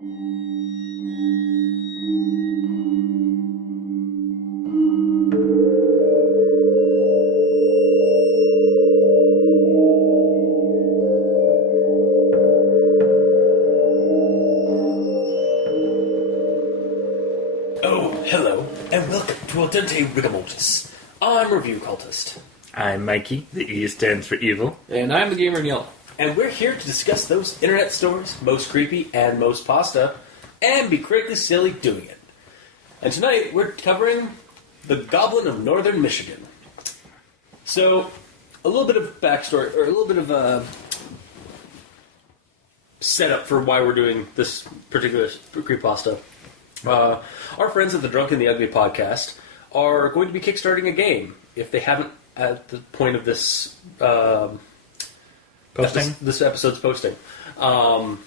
Hello, and welcome to Aldente Rigamortis. I'm Review Cultist. I'm Mikey, the E stands for evil. And I'm the gamer in yellow. And we're here to discuss those internet stories, most creepy and most pasta, and be critically silly doing it. And tonight, we're covering the Goblin of Northern Michigan. So, a little bit of backstory, or a little bit of a setup for why we're doing this particular creepypasta. Our friends at the Drunk and the Ugly podcast are going to be kickstarting a game, if they haven't at the point of this Posting? This episode's posting. And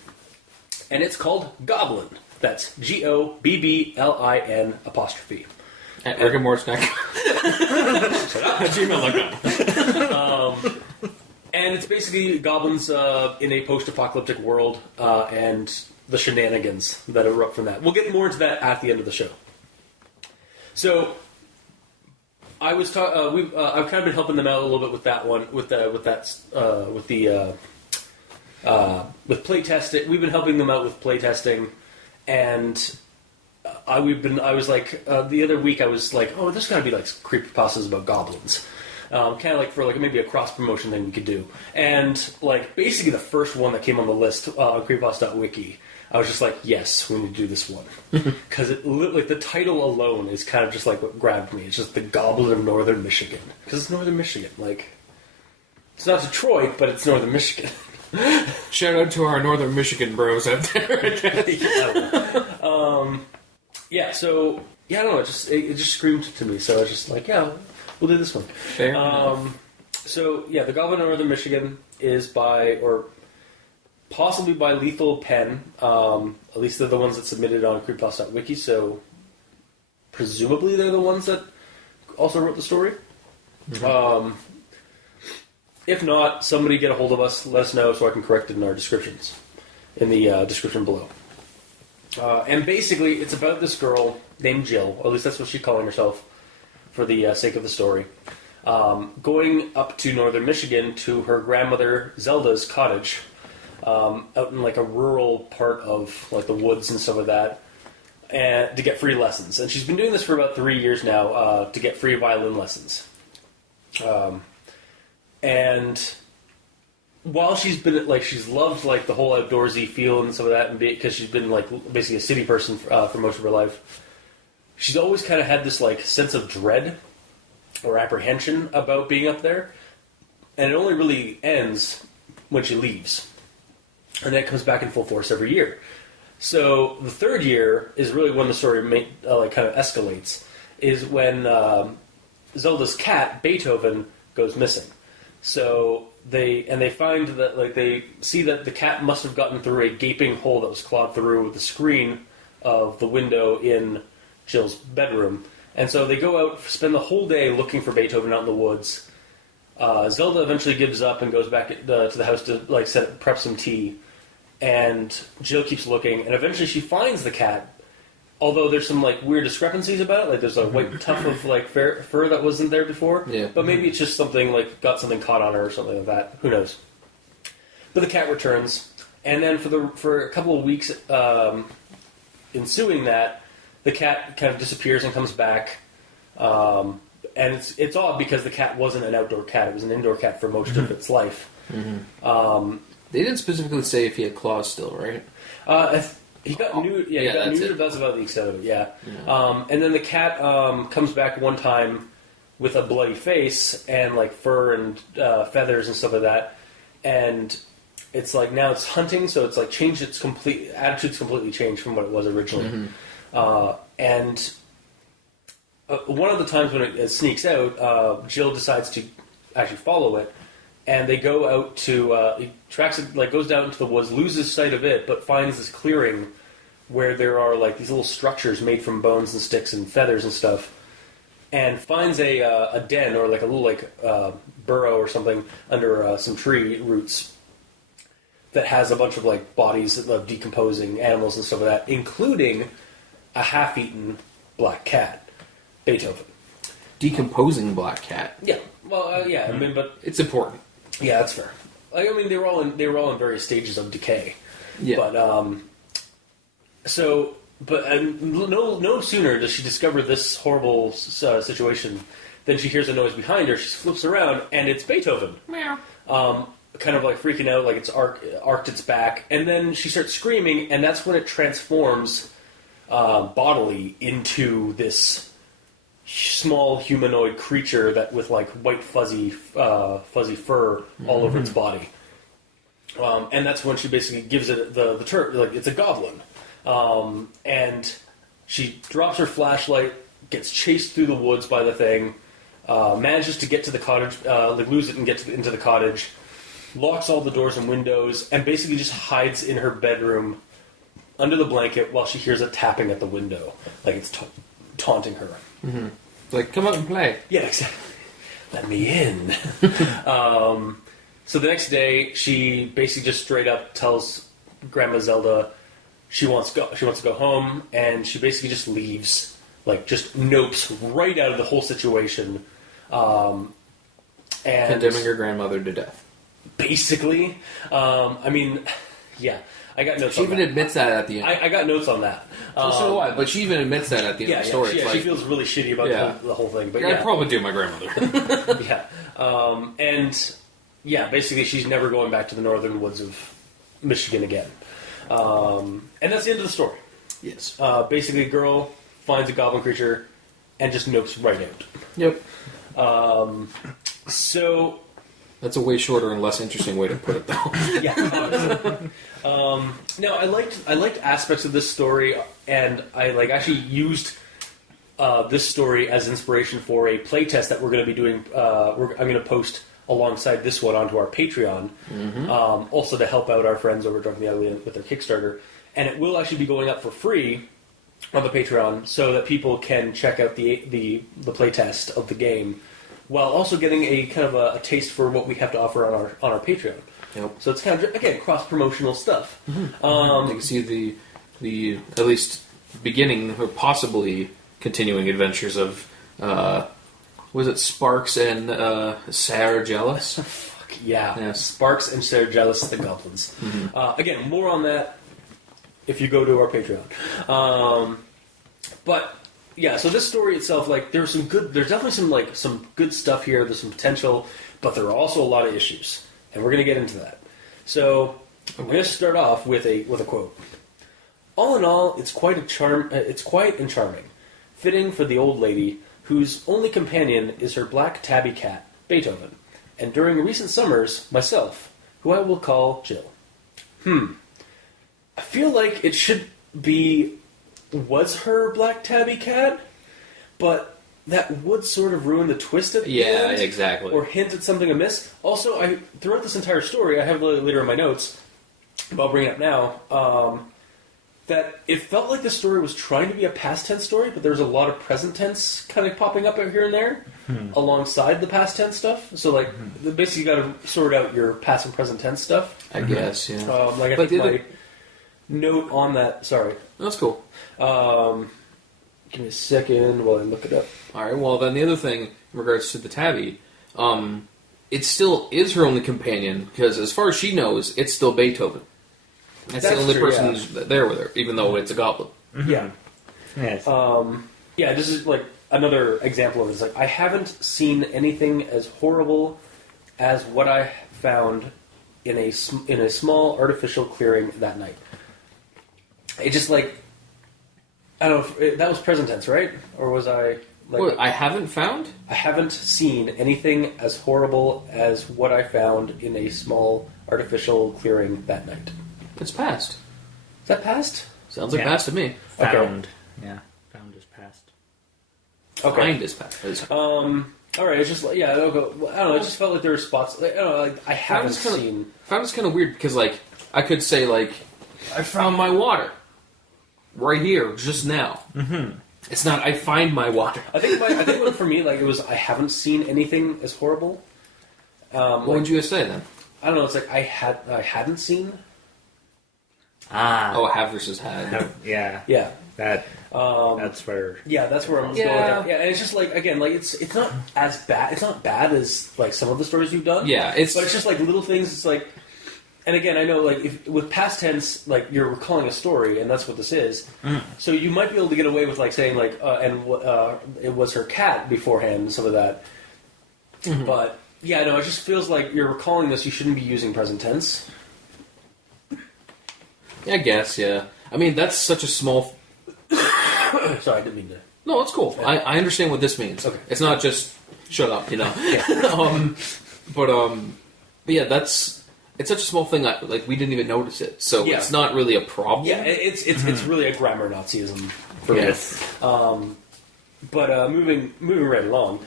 it's called Goblin. That's Gobblin'. At rigamortisneck@gmail.com. And it's basically goblins in a post-apocalyptic world, and the shenanigans that erupt from that. We'll get more into that at the end of the show. So, I've kind of been helping them out a little bit with that one, with playtesting. We've been helping them out with playtesting, and the other week I was like, oh, there's got to be like creepypastas about goblins. Kind of like for like maybe a cross promotion thing we could do, and like basically the first one that came on the list on creepypasta.wiki, I was just like, yes, we need to do this one because like the title alone is kind of just like what grabbed me. It's just the Goblin of Northern Michigan because it's Northern Michigan. Like it's not Detroit, but it's Northern Michigan. Shout out to our Northern Michigan bros out there, I guess. I don't know. It just screamed to me. So I was just like, yeah, we'll do this one. Fair enough. So yeah, the Goblin of Northern Michigan is possibly by LethalPen. At least they're the ones that submitted on creepypasta.wiki. So presumably they're the ones that also wrote the story. Mm-hmm. If not, somebody get a hold of us, let us know so I can correct it in our descriptions, in the description below. And basically, it's about this girl named Jill, or at least that's what she's calling herself for the sake of the story, going up to northern Michigan to her grandmother Zelda's cottage, out in like a rural part of like the woods and stuff like that, and to get free lessons. And she's been doing this for about 3 years now, to get free violin lessons. And while she's loved like the whole outdoorsy feel and some of that, and because she's been like basically a city person for most of her life, she's always kind of had this like sense of dread or apprehension about being up there, and it only really ends when she leaves, and then it comes back in full force every year. So the third year is really when the story kind of escalates, is when Zelda's cat Beethoven goes missing. So they find that they see that the cat must have gotten through a gaping hole that was clawed through the screen of the window in Jill's bedroom, and so they go out, spend the whole day looking for Beethoven out in the woods. Zelda eventually gives up and goes back to the house to prep some tea, and Jill keeps looking, and eventually she finds the cat. Although there's some like weird discrepancies about it, like there's a white tuft of like fur that wasn't there before. Yeah. But maybe it's just something like got something caught on her or something like that. Who knows? But the cat returns, and then for a couple of weeks ensuing that, the cat kind of disappears and comes back. And it's odd because the cat wasn't an outdoor cat; it was an indoor cat for most of its life. Mm-hmm. They didn't specifically say if he had claws still, right? He got neutered. Yeah, he got neutered. That's about the extent of it. Yeah. And then the cat comes back one time with a bloody face and like fur and feathers and stuff like that. And it's like now it's hunting, so it's like changed its attitude's completely changed from what it was originally. Mm-hmm. And one of the times when it sneaks out, Jill decides to actually follow it. And they go out to, he tracks it, like goes down into the woods, loses sight of it, but finds this clearing where there are like these little structures made from bones and sticks and feathers and stuff, and finds a den or like a little burrow or something under some tree roots. that has a bunch of like bodies of decomposing animals and stuff like that, including a half-eaten black cat, Beethoven. Decomposing black cat. Yeah. Well, yeah. I mean, but It's important. yeah, that's fair. Like, I mean, they were all in various stages of decay. Yeah. But no sooner does she discover this horrible situation than she hears a noise behind her. She flips around, and it's Beethoven. Meow. Kind of like freaking out, like it's arced its back, and then she starts screaming, and that's when it transforms bodily into this small humanoid creature that with like white fuzzy fur all over its body. And that's when she basically gives it the term, like it's a goblin. And she drops her flashlight, gets chased through the woods by the thing, manages to get to the cottage, lose it and get into the cottage, locks all the doors and windows, and basically just hides in her bedroom under the blanket while she hears it tapping at the window, like it's taunting her. Mm-hmm. Like, come out and play. Yeah, exactly. Let me in. So the next day, she basically just straight up tells Grandma Zelda she wants to go home, and she basically just leaves, like just nopes right out of the whole situation, and Condemning her grandmother to death. Basically, I mean, yeah, I got notes. She on even that. admits that at the end. I got notes on that. So do I, but she even admits that at the end of the story. She feels really shitty about the whole thing. But I'd probably do my grandmother. yeah, and yeah, basically she's never going back to the northern woods of Michigan again. And that's the end of the story. Yes. Basically, a girl finds a goblin creature and just nopes right out. Yep. So That's a way shorter and less interesting way to put it, though. yeah. No, I liked aspects of this story, and I actually used this story as inspiration for a playtest that we're going to be doing. I'm going to post alongside this one onto our Patreon, also to help out our friends over at Drunk and the Ugly with their Kickstarter. And it will actually be going up for free on the Patreon, so that people can check out the playtest of the game, while also getting a kind of a taste for what we have to offer on our Patreon. Yep. So it's kind of, again, cross-promotional stuff. You can see the at least beginning or possibly continuing adventures of was it Sparks and Sarah Jealous? Fuck yeah. Yes. Sparks and Sarah Jealous, the Goblins. Again, more on that if you go to our Patreon. But yeah, so this story itself, there's definitely some good stuff here. There's some potential, but there are also a lot of issues, and we're going to get into that. So I'm going to start off with a quote. All in all, it's quite and charming, fitting for the old lady whose only companion is her black tabby cat, Beethoven, and during recent summers, myself, who I will call Jill. I feel like it should be was her black tabby cat, but that would sort of ruin the twist at the end. Yeah, exactly. Or hint at something amiss. Also, throughout this entire story, I have later in my notes, but I'll bring it up now, that it felt like the story was trying to be a past tense story, but there's a lot of present tense kind of popping up here and there alongside the past tense stuff. So, basically you got to sort out your past and present tense stuff. I guess, yeah. I think my note on that... Sorry. That's cool. Give me a second while I look it up. Alright, well, then the other thing, in regards to the tabby, it still is her only companion, because as far as she knows, it's still Beethoven. That's the only true, person who's there with her, even though it's a goblin. Yeah. Yes. Yeah, this is another example of this. I haven't seen anything as horrible as what I found in a small artificial clearing that night. It just I don't know if that was present tense, right? Or was I What, I haven't found? I haven't seen anything as horrible as what I found in a small artificial clearing that night. It's past. Is that past? Sounds like Yeah. past to me. Found. Yeah. Found is past. Okay. Find is past. All right. It's just I don't know. It just felt like there were spots. I don't know. I haven't seen. Found is kind of weird because I could say I found my water right here just now. Mm-hmm. It's not I find my water. I think for me it was I haven't seen anything as horrible. What would you say then? I don't know. It's like I hadn't seen. Oh, have versus had. Yeah. Yeah. That's where. Yeah, that's where I'm going. Yeah, and it's just like again, like it's not as bad. It's not bad as like some of the stories you've done. Yeah, but it's just like little things. It's like, and again, I know like if with past tense, like you're recalling a story, and that's what this is. So you might be able to get away with like saying like it was her cat beforehand and some of that. But yeah, no, it just feels like you're recalling this. You shouldn't be using present tense. I guess, yeah. I mean, that's such a small... Sorry, I didn't mean to... No, it's cool. I understand what this means. Okay. It's not just, shut up, you know? Yeah. But yeah, it's such a small thing, like, we didn't even notice it. So Yeah. it's not really a problem. Yeah, it's really a grammar Nazism for Yes. me. But moving right along.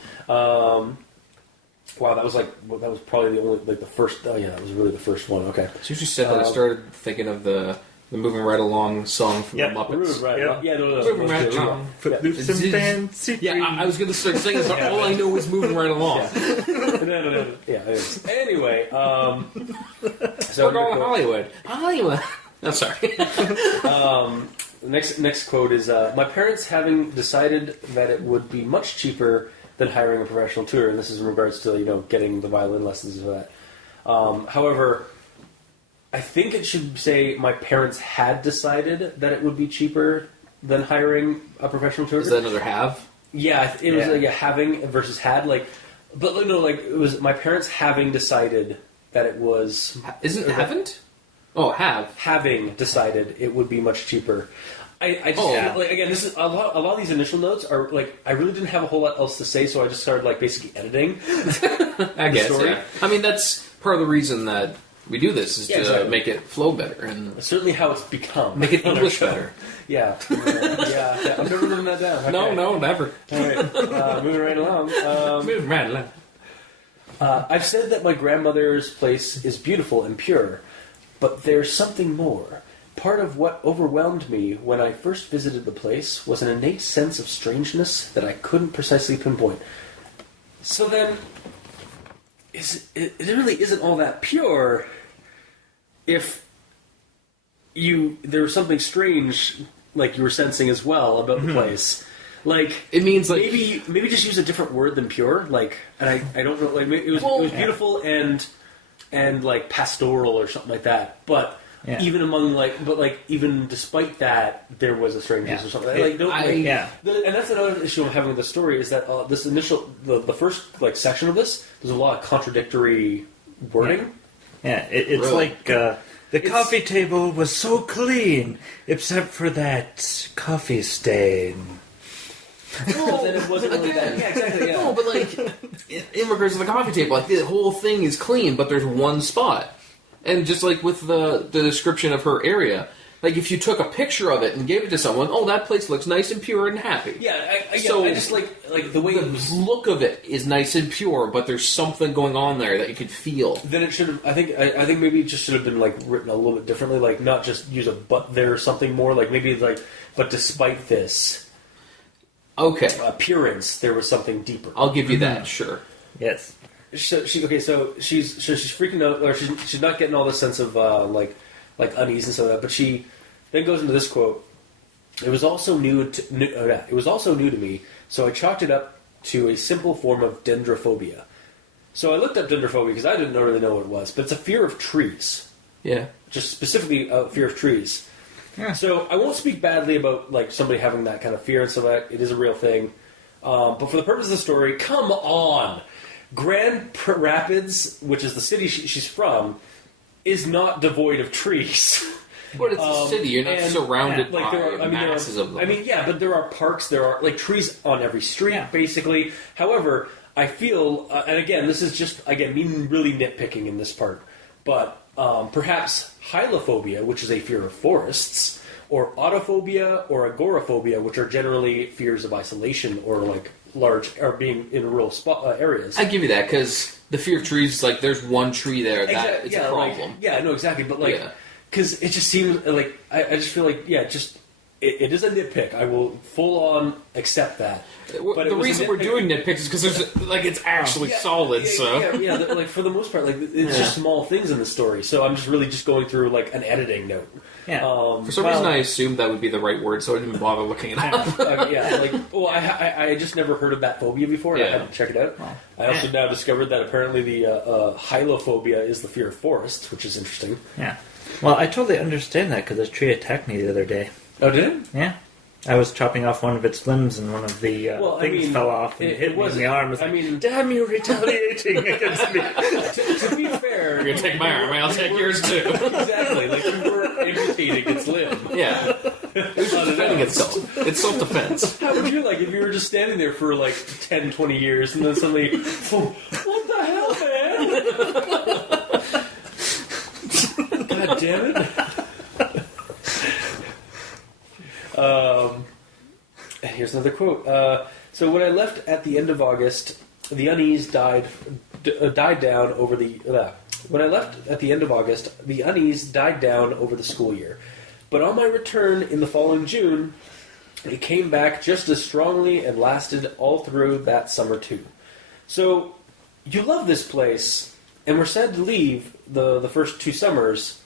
Wow, that was probably the only the first. Oh yeah, that was really the first one. Okay. As soon as you said that, I started thinking of the moving right along song from Yep. the Muppets. Right. Yep. Yeah, no. Moving right along. Footloose and fancy. Yeah, I was going to start singing, but all I know is moving right along. No. Yeah. Anyways. Anyway, So so we're going to Hollywood. Hollywood. I'm sorry. next quote is my parents having decided that it would be much cheaper than hiring a professional tutor, and this is in regards to getting the violin lessons and all that. However, I think it should say my parents had decided that it would be cheaper than hiring a professional tutor. Is that another have? Yeah, it was like a having versus had. But it was my parents having decided that it was. Isn't haven't? Oh, have. Having decided it would be much cheaper. I just feel like, again, this is a lot of these initial notes are like I really didn't have a whole lot else to say, so I just started basically editing. I guess. story. Yeah. I mean, that's part of the reason that we do this is to exactly. make it flow better and That's certainly how it's become. make it on our English show. better. Yeah. Yeah. I'm never written that down. Okay. No, never. All right. Moving right along. Moving right along. I've said that my grandmother's place is beautiful and pure, but there's something more. Part of what overwhelmed me when I first visited the place was an innate sense of strangeness that I couldn't precisely pinpoint. So then, it really isn't all that pure if there was something strange, like you were sensing as well, about the place. It means maybe just use a different word than pure. And I don't know. It was beautiful and like pastoral or something like that. But even even despite that, there was a strangeness or something. And that's another issue I'm having with the story is that this initial the first section of this, there's a lot of contradictory wording. Yeah, it's Really? like the coffee table was so clean, except for that coffee stain. But then it wasn't really that. Yeah, exactly. Yeah. No, but in regards to the coffee table, the whole thing is clean, but there's one spot. And just with the description of her area, if you took a picture of it and gave it to someone, that place looks nice and pure and happy. Yeah, I just like the way The look of it is nice and pure, but there's something going on there that you could feel. Then it should have. I think maybe it just should have been written a little bit differently. Not just use a but there or something more. Maybe but despite this. Okay. Appearance, there was something deeper. I'll give you that, sure. Yes. So she's freaking out, or she's not getting all this sense of unease and stuff like that. But she then goes into this quote. It was also new to me, so I chalked it up to a simple form of dendrophobia. So I looked up dendrophobia because I didn't really know what it was, but it's a fear of trees. Yeah. Just specifically a fear of trees. Yeah. So I won't speak badly about somebody having that kind of fear and stuff like that. It is a real thing. But for the purpose of the story, come on! Grand Rapids, which is the city she's from, is not devoid of trees. But it's a city. You're not surrounded by masses of them. But there are parks. There are trees on every street, basically. However, I feel, and again, this is just me really nitpicking in this part, but perhaps hylophobia, which is a fear of forests, or autophobia or agoraphobia, which are generally fears of isolation or large or being in rural areas. I give you that because the fear of trees, there's one tree there that it's a problem. No, exactly. But because it just seems I just feel it is a nitpick. I will full on accept that. But the reason we're doing nitpicks is because there's like it's actually solid. Like for the most part, like it's just small things in the story. So I'm just really just going through like an editing note. Yeah. For some reason, I assumed that would be the right word, so I didn't even bother looking it up. I just never heard of that phobia before, and I had to check it out. Wow. I also now discovered that apparently the hylophobia is the fear of forests, which is interesting. Yeah. Well, I totally understand that because a tree attacked me the other day. Oh, did it? Yeah. I was chopping off one of its limbs and one of the things fell off and hit me in the arm. Damn you retaliating against me. to be fair... You're going to take my arm, I'll take yours too. Exactly, like you were amputating its limb. Yeah. It was just defending itself. It's self-defense. How would you like if you were just standing there for like 10, 20 years and then suddenly... What the hell, man? God damn it. Here's another quote. So when I left at the end of August, the unease died down over the. When I left at the end of August, the unease died down over the school year. But on my return in the following June, it came back just as strongly and lasted all through that summer too. So you love this place, and were sad to leave the first 2 summers.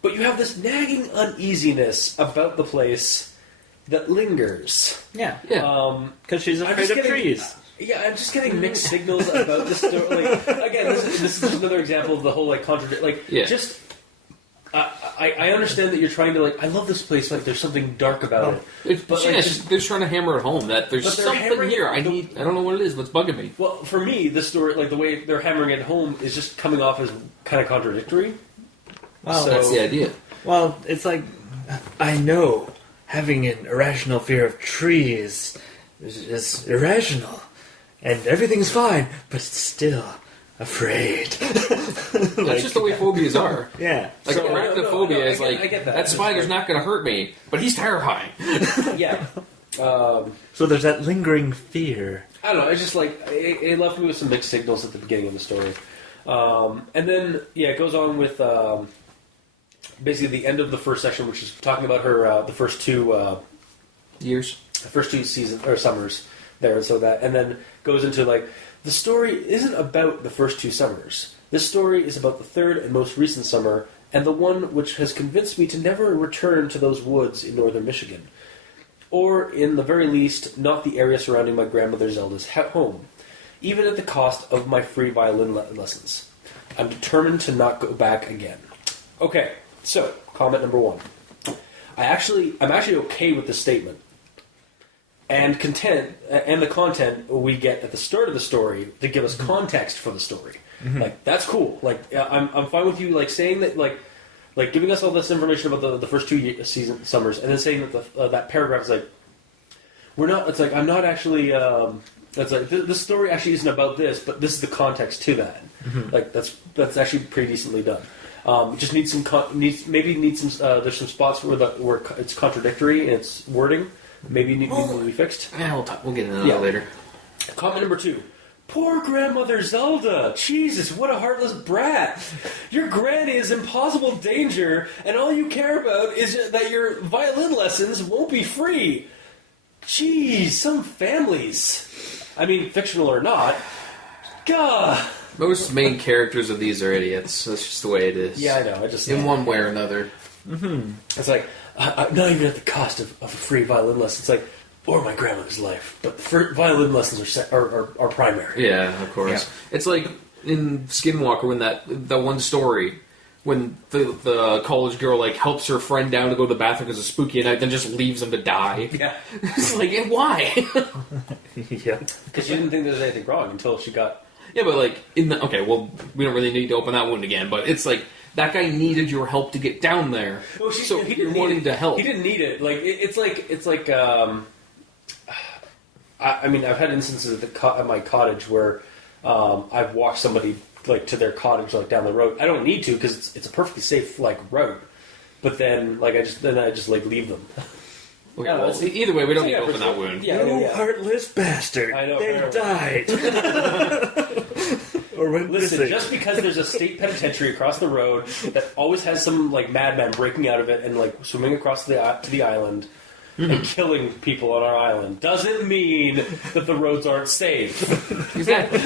But you have this nagging uneasiness about the place that lingers. Yeah. Because she's afraid of trees. Yeah, I'm just getting mixed signals about the story. Like, again, this is just another example of the whole, like, contradiction. Like, just... I understand that you're trying to, like, I love this place, like, there's something dark about it. But they're just trying to hammer it home that there's something here. I don't know what it is, what's bugging me. Well, for me, the story, like, the way they're hammering it home is just coming off as kind of contradictory. Well, that's the idea. Well, it's like, I know having an irrational fear of trees is irrational, and everything's fine, but it's still afraid. That's just the way phobias are. Yeah. Like, arachnophobia is like, that spider's not going to hurt me, but he's terrifying. Yeah. So there's that lingering fear. I don't know, it's just like, it left me with some mixed signals at the beginning of the story. And then, it goes on with... basically the end of the first section, which is talking about her the first 2 years, the first 2 seasons or summers there, and so that, and then goes into like the story isn't about the first 2 summers. This story is about the 3rd and most recent summer, and the one which has convinced me to never return to those woods in northern Michigan, or in the very least, not the area surrounding my grandmother Zelda's home, even at the cost of my free violin lessons. I'm determined to not go back again. Okay. So, comment number 1. I'm actually okay with this statement, and the content we get at the start of the story to give us context for the story. Mm-hmm. Like, that's cool. Like, I'm fine with you like saying that, like giving us all this information about the first 2 summers, and then saying that that paragraph is like, we're not. It's like I'm not actually. That's like this story actually isn't about this, but this is the context to that. Mm-hmm. Like that's actually pretty decently done. It just needs some there's some spots where it's contradictory in its wording. Maybe need to be fixed. Yeah, we'll get into that later. Comment number 2. Poor grandmother Zelda. Jesus, what a heartless brat. Your granny is in possible danger, and all you care about is that your violin lessons won't be free. Jeez, some families. I mean, fictional or not. God. Most main characters of these are idiots. That's just the way it is. Yeah, I know. In one way or another. Mm-hmm. It's like, not even at the cost of a free violin lesson. It's like, or my grandmother's life. But violin lessons are primary. Yeah, of course. Yeah. It's like in Skinwalker when that one story when the college girl like helps her friend down to go to the bathroom because it's spooky at night, then just leaves him to die. Yeah. It's like, why? Yeah. Because she didn't think there was anything wrong until she got... Yeah, but like, we don't really need to open that wound again, but it's like, that guy needed your help to get down there. Well, so you're wanting to help. He didn't need it. Like, it's like I mean, I've had instances at my cottage where I've walked somebody like to their cottage like down the road. I don't need to because it's a perfectly safe like route. But then like I just like leave them. Okay, well, either way, we don't need to open that wound. Yeah, you heartless bastard. I know. They died. Or when Listen, just because there's a state penitentiary across the road that always has some like madman breaking out of it and like swimming across to the island and killing people on our island doesn't mean that the roads aren't safe. Exactly.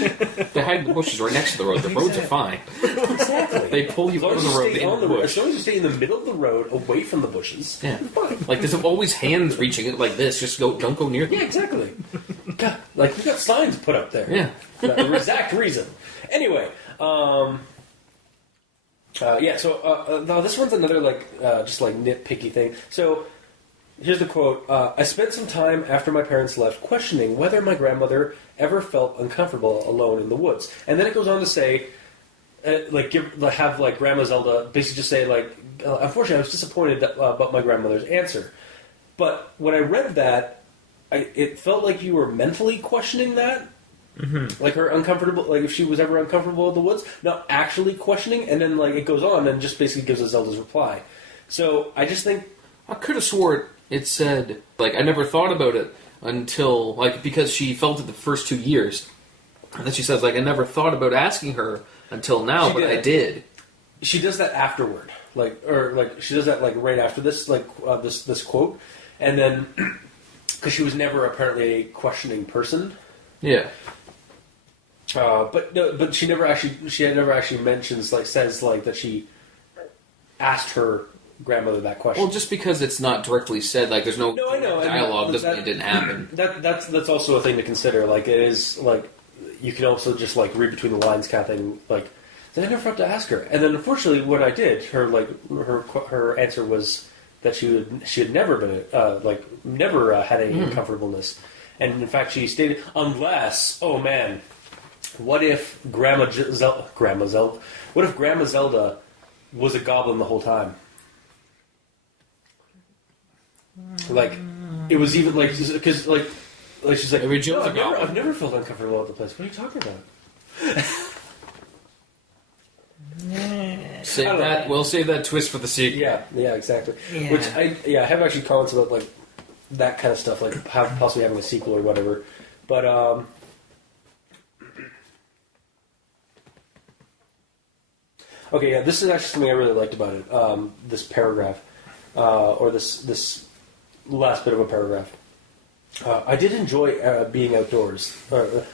They hide in the bushes right next to the road. The roads are fine. Exactly. They pull you out of the road into the bush. As long as you stay in the middle of the road, away from the bushes, Yeah. you're fine. Like, there's always hands reaching it like this. Just don't go near them. Yeah, exactly. God, like we got signs put up there. Yeah. For the exact reason. Anyway, so now this one's another just like nitpicky thing. So here's the quote: "I spent some time after my parents left questioning whether my grandmother ever felt uncomfortable alone in the woods." And then it goes on to say, have Grandma Zelda basically just say unfortunately, I was disappointed about my grandmother's answer. But when I read that, it felt like you were mentally questioning that. Mm-hmm. Like her uncomfortable, like if she was ever uncomfortable in the woods, not actually questioning, and then it goes on and just basically gives us Zelda's reply. So I just think I could have swore it said, I never thought about it until, because she felt it the first 2 years. And then she says, I never thought about asking her until now, but I did. She does that afterward. She does that, right after this, this quote. And then, because she was never apparently a questioning person. Yeah. But she never actually mentions, says, that she asked her grandmother that question. Well, just because it's not directly said, there's no I know, dialogue doesn't mean it didn't happen. That's also a thing to consider. It is you can also just read between the lines, kind of thing. Then I never thought to ask her, and then unfortunately, what I did, her answer was that she had never been never had any uncomfortableness, and in fact, she stated unless what if Grandma Zelda was a goblin the whole time? It was even because she's like, Every Jill's a goblin. I've never felt uncomfortable at the place. What are you talking about? Save that. We'll save that twist for the sequel. Yeah, exactly. Yeah. Which I have actually comments about that kind of stuff, possibly having a sequel or whatever. But okay, yeah, this is actually something I really liked about it. This paragraph, or this last bit of a paragraph. I did enjoy being outdoors. I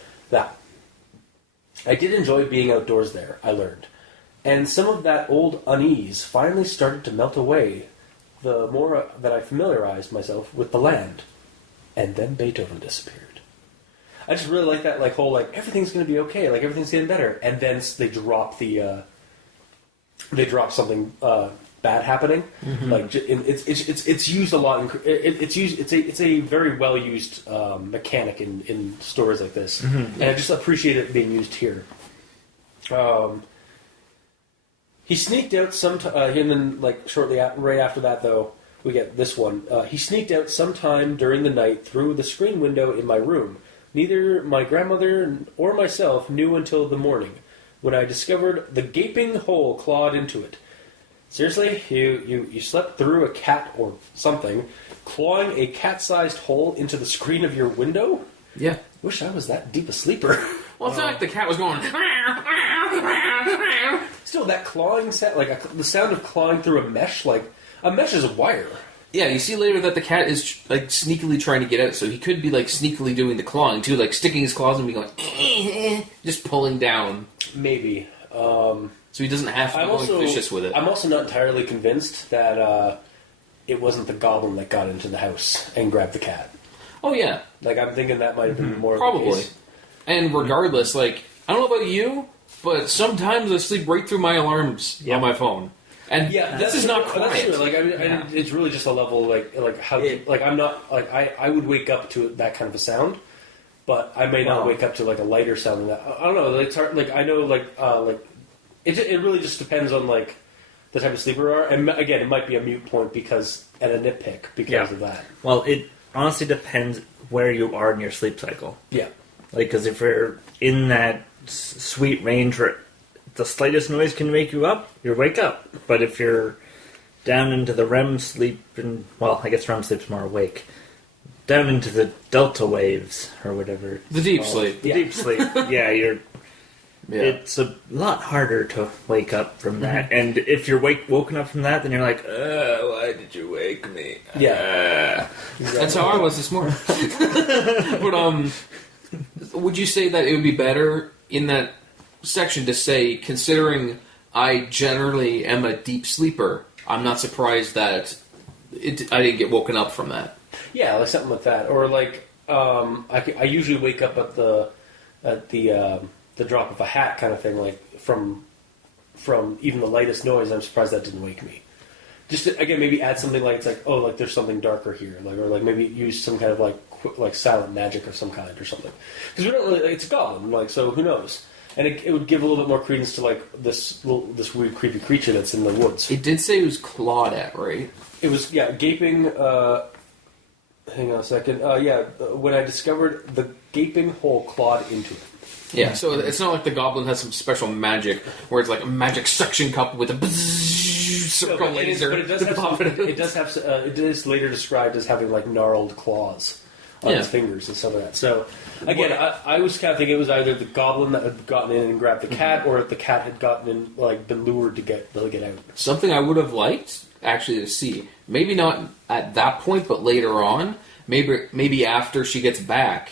did enjoy being outdoors there, I learned. And some of that old unease finally started to melt away the more that I familiarized myself with the land. And then Beethoven disappeared. I just really like that whole everything's going to be okay, everything's getting better. And then they drop something bad happening. Mm-hmm. It's used a lot. It's a very well used mechanic in stories like this, and I just appreciate it being used here. He sneaked out and then shortly right after that, though, we get this one. He sneaked out sometime during the night through the screen window in my room. Neither my grandmother or myself knew until the morning, when I discovered the gaping hole clawed into it. Seriously? You slept through a cat or something, clawing a cat-sized hole into the screen of your window? Yeah. Wish I was that deep a sleeper. Well, it's not like the cat was going... Still, that clawing sound, the sound of clawing through a mesh, a mesh is a wire. Yeah, you see later that the cat is sneakily trying to get out, so he could be sneakily doing the clawing too, sticking his claws and being just pulling down. Maybe. So he doesn't have to be going vicious with it. I'm also not entirely convinced that it wasn't the goblin that got into the house and grabbed the cat. Oh yeah, I'm thinking that might have been more probably. of the case. And regardless, I don't know about you, but sometimes I sleep right through my alarms on my phone. And this is not quiet. That's true. It's really just a level how I'm not I would wake up to that kind of a sound, but I may not wake up to a lighter sound than that. I don't know. It's hard. I know it really just depends on the type of sleeper you are. And again, it might be a mute point and a nitpick because of that. Well, it honestly depends where you are in your sleep cycle. Yeah. Because if you're in that sweet range where the slightest noise can wake you up, you wake up. But if you're down into the REM sleep, I guess REM sleep's more awake, down into the delta waves, or whatever. The deep sleep. The deep sleep. Yeah, Yeah. It's a lot harder to wake up from that. And if you're woken up from that, then you're like, why did you wake me? Yeah. That's how I was this morning. But would you say that it would be better in that section to say, considering I generally am a deep sleeper, I'm not surprised that I didn't get woken up from that. Yeah, like something like that, or like I usually wake up at the drop of a hat kind of thing, like from even the lightest noise. I'm surprised that didn't wake me. Just to, again, maybe add something like it's like, oh, like there's something darker here, like, or like maybe use some kind of like silent magic of some kind or something. Because we don't really, it's a goblin, like, so who knows? And it would give a little bit more credence to like this weird creepy creature that's in the woods. It did say it was clawed at, right? It was gaping. Hang on a second. When I discovered the gaping hole clawed into it. Yeah, so it's not like the goblin has some special magic where it's like a magic suction cup with a circle laser. But it is later described as having like gnarled claws on its fingers and stuff like that. So again, I was kind of thinking it was either the goblin that had gotten in and grabbed the cat, or if the cat had gotten in, like been lured to get out. Something I would have liked actually to see. Maybe not at that point, but later on. Maybe after she gets back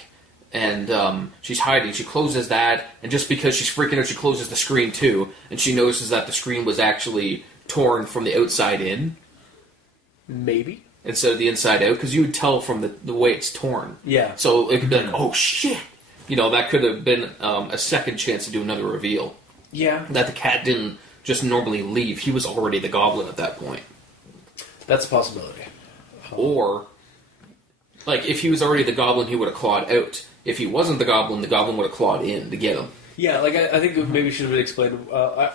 and she's hiding, she closes that, and just because she's freaking out, she closes the screen too, and she notices that the screen was actually torn from the outside in. Maybe. Instead of the inside out, because you would tell from the way it's torn. Yeah. So it could be like, oh shit! You know, that could have been a second chance to do another reveal. Yeah. That the cat didn't just normally leave. He was already the goblin at that point. That's a possibility. Or, like, if he was already the goblin, he would have clawed out. If he wasn't the goblin would have clawed in to get him. Yeah, like I think it maybe should have been explained.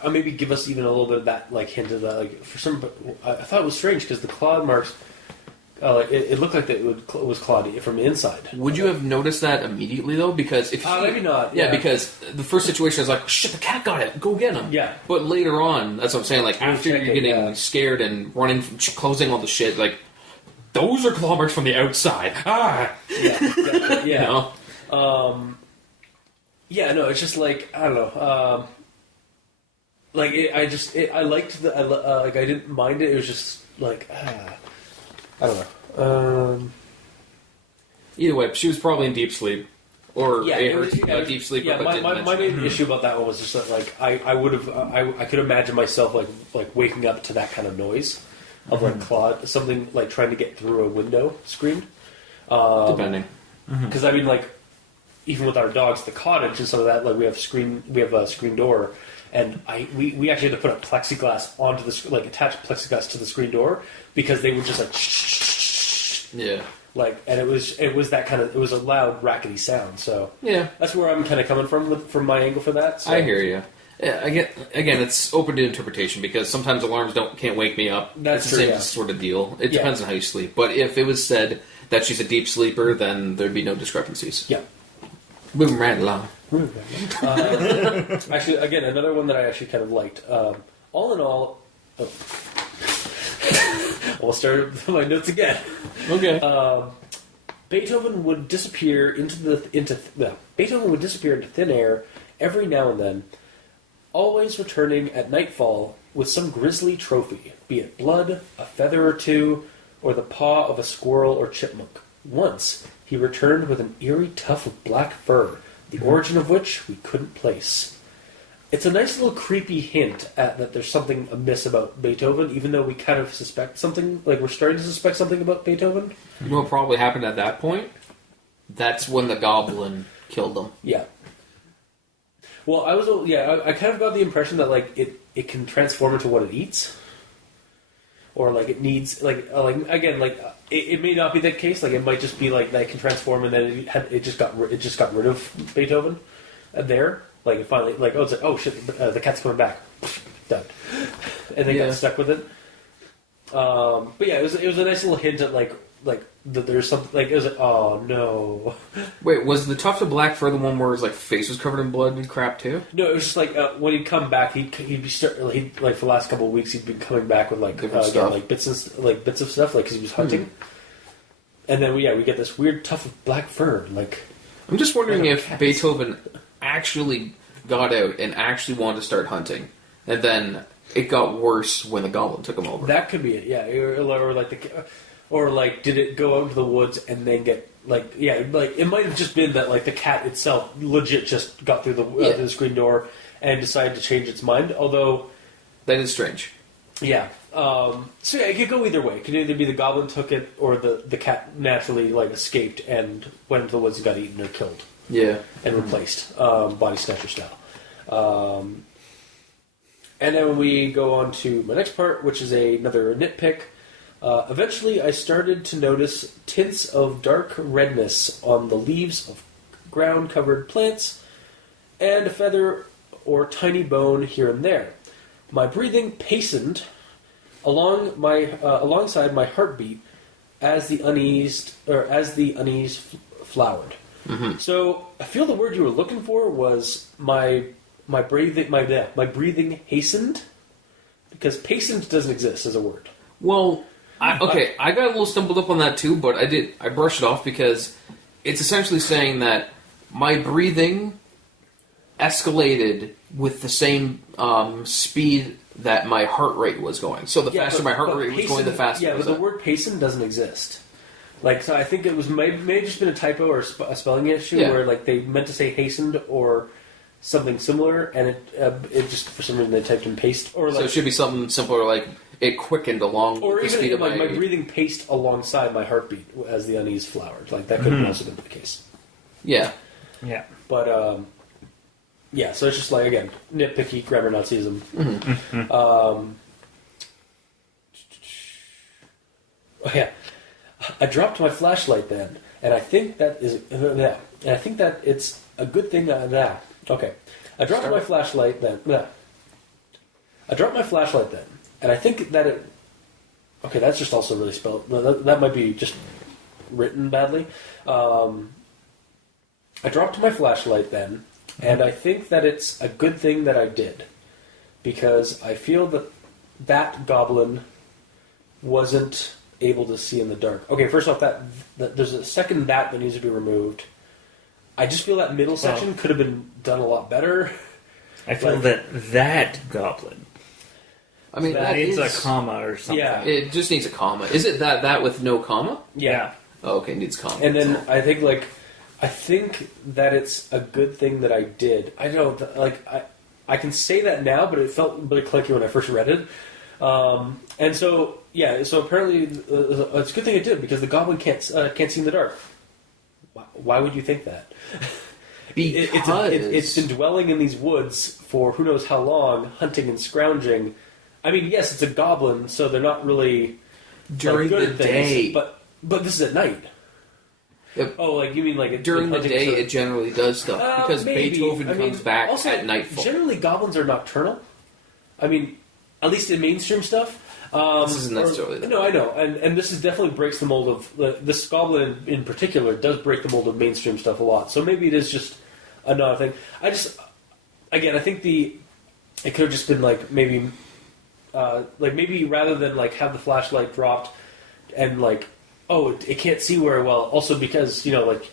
Maybe give us even a little bit of that, like hint of that. Like for some, I thought it was strange because the claw marks, it looked like that it was clawed from the inside. Would you have noticed that immediately though? Because if maybe not. Yeah, because the first situation is like, shit, the cat got it. Go get him. Yeah. But later on, that's what I'm saying. Like after you're getting scared and running, closing all the shit, like those are claw marks from the outside. Ah. Yeah. Exactly. Yeah. You know? Yeah, no, it's just like I don't know. I liked I didn't mind it. It was just like I don't know. Either way, she was probably in deep sleep, or deep sleep. Yeah, my main issue about that one was just that like I could imagine myself like waking up to that kind of noise of like clawed something like trying to get through a window screen. Depending, because I mean like. Even with our dogs, the cottage and some of that, like we have a screen door, and we actually had to put a plexiglass onto the attach plexiglass to the screen door because they would just and it was that kind of it was a loud rackety sound. So yeah, that's where I'm kind of coming from my angle for that. So. I hear you. Yeah, again, it's open to interpretation because sometimes alarms can't wake me up. That's it's the same sort of deal. It depends on how you sleep. But if it was said that she's a deep sleeper, then there'd be no discrepancies. Yeah. Moving right along. Actually, again, another one that I actually kind of liked. All in all, I'll start with my notes again. Okay. Beethoven would disappear into thin air every now and then, always returning at nightfall with some grisly trophy, be it blood, a feather or two, or the paw of a squirrel or chipmunk. Once, he returned with an eerie tuft of black fur, the origin of which we couldn't place. It's a nice little creepy hint at that there's something amiss about Beethoven, even though we kind of suspect something, like we're starting to suspect something about Beethoven. You know what probably happened at that point? That's when the goblin killed him. Yeah. Well, I kind of got the impression that like it can transform into what it eats. Or like it needs it may not be that case. Like it might just be like that it can transform, and then it just got rid of Beethoven there. Like it finally it's like oh shit, the cat's coming back, done, and they got stuck with it. But yeah, it was a nice little hint at like that there's something like it was like oh no. Wait, was the tuft of black fur the one where his like face was covered in blood and crap too? No, it was just like when he'd come back, he'd like for the last couple of weeks he'd been coming back with like again, like bits of stuff like because he was hunting, and then we get this weird tuft of black fur. Like I'm just wondering if Beethoven actually got out and actually wanted to start hunting, and then it got worse when the goblin took him over. That could be it, yeah. Or like, did it go out into the woods and then get like, yeah, like it might have just been that like the cat itself legit just got through the screen door and decided to change its mind. Although that is strange. Yeah. So yeah, it could go either way. It could either be the goblin took it, or the cat naturally like escaped and went into the woods and got eaten or killed. Yeah. And replaced, body snatcher style. And then we go on to my next part, which is another nitpick. Eventually, I started to notice tints of dark redness on the leaves of ground-covered plants, and a feather or tiny bone here and there. My breathing hastened alongside my heartbeat as the unease flowered. Mm-hmm. So I feel the word you were looking for was my breathing hastened, because hastened doesn't exist as a word. Well, I got a little stumbled up on that too, but I brushed it off because it's essentially saying that my breathing escalated with the same speed that my heart rate was going. So the faster my heart rate was going, the faster. Yeah, but the word hasten doesn't exist. Like, so I think it was may have just been a typo or a spelling issue where like they meant to say hastened or something similar, and it just for some reason they typed in paste. Or like, so it should be something simpler like it quickened along or with the even speed of like my breathing paced alongside my heartbeat as the unease flowered. Like that could have also been the case. Yeah. Yeah. But yeah, so it's just like, again, nitpicky grammar Nazism. Mm-hmm. Oh yeah, I dropped my flashlight then, and I think that is and I think that it's a good thing that okay. I dropped my flashlight then. I dropped my flashlight then, and I think that it. Okay, that's just also really spelled. That might be just written badly. I dropped my flashlight then. And I think that it's a good thing that I did, because I feel that goblin wasn't able to see in the dark. Okay, first off, that there's a second that needs to be removed. I just feel that middle section could have been done a lot better. I feel that goblin. I mean, that needs a comma or something. Yeah. It just needs a comma. Is it that with no comma? Yeah. Oh, okay, needs comma. And then I think that it's a good thing that I did. I don't I can say that now, but it felt really clicky when I first read it. And so yeah, so apparently it's a good thing I did, because the goblin can't see in the dark. Why would you think that? Because it's been dwelling in these woods for who knows how long, hunting and scrounging. I mean, yes, it's a goblin, so they're not really during good the at day. things, but this is at night. Yep. Oh, like you mean like during the day it generally does stuff, because maybe. Beethoven comes back also, at nightfall. Generally, goblins are nocturnal. I mean, at least in mainstream stuff. This isn't necessarily that. No, I know, and this is definitely breaks the mold of this goblin in particular does break the mold of mainstream stuff a lot. So maybe it is just another thing. I think it could have just been like maybe rather than like have the flashlight dropped and like. Oh, it can't see very well. Also, because like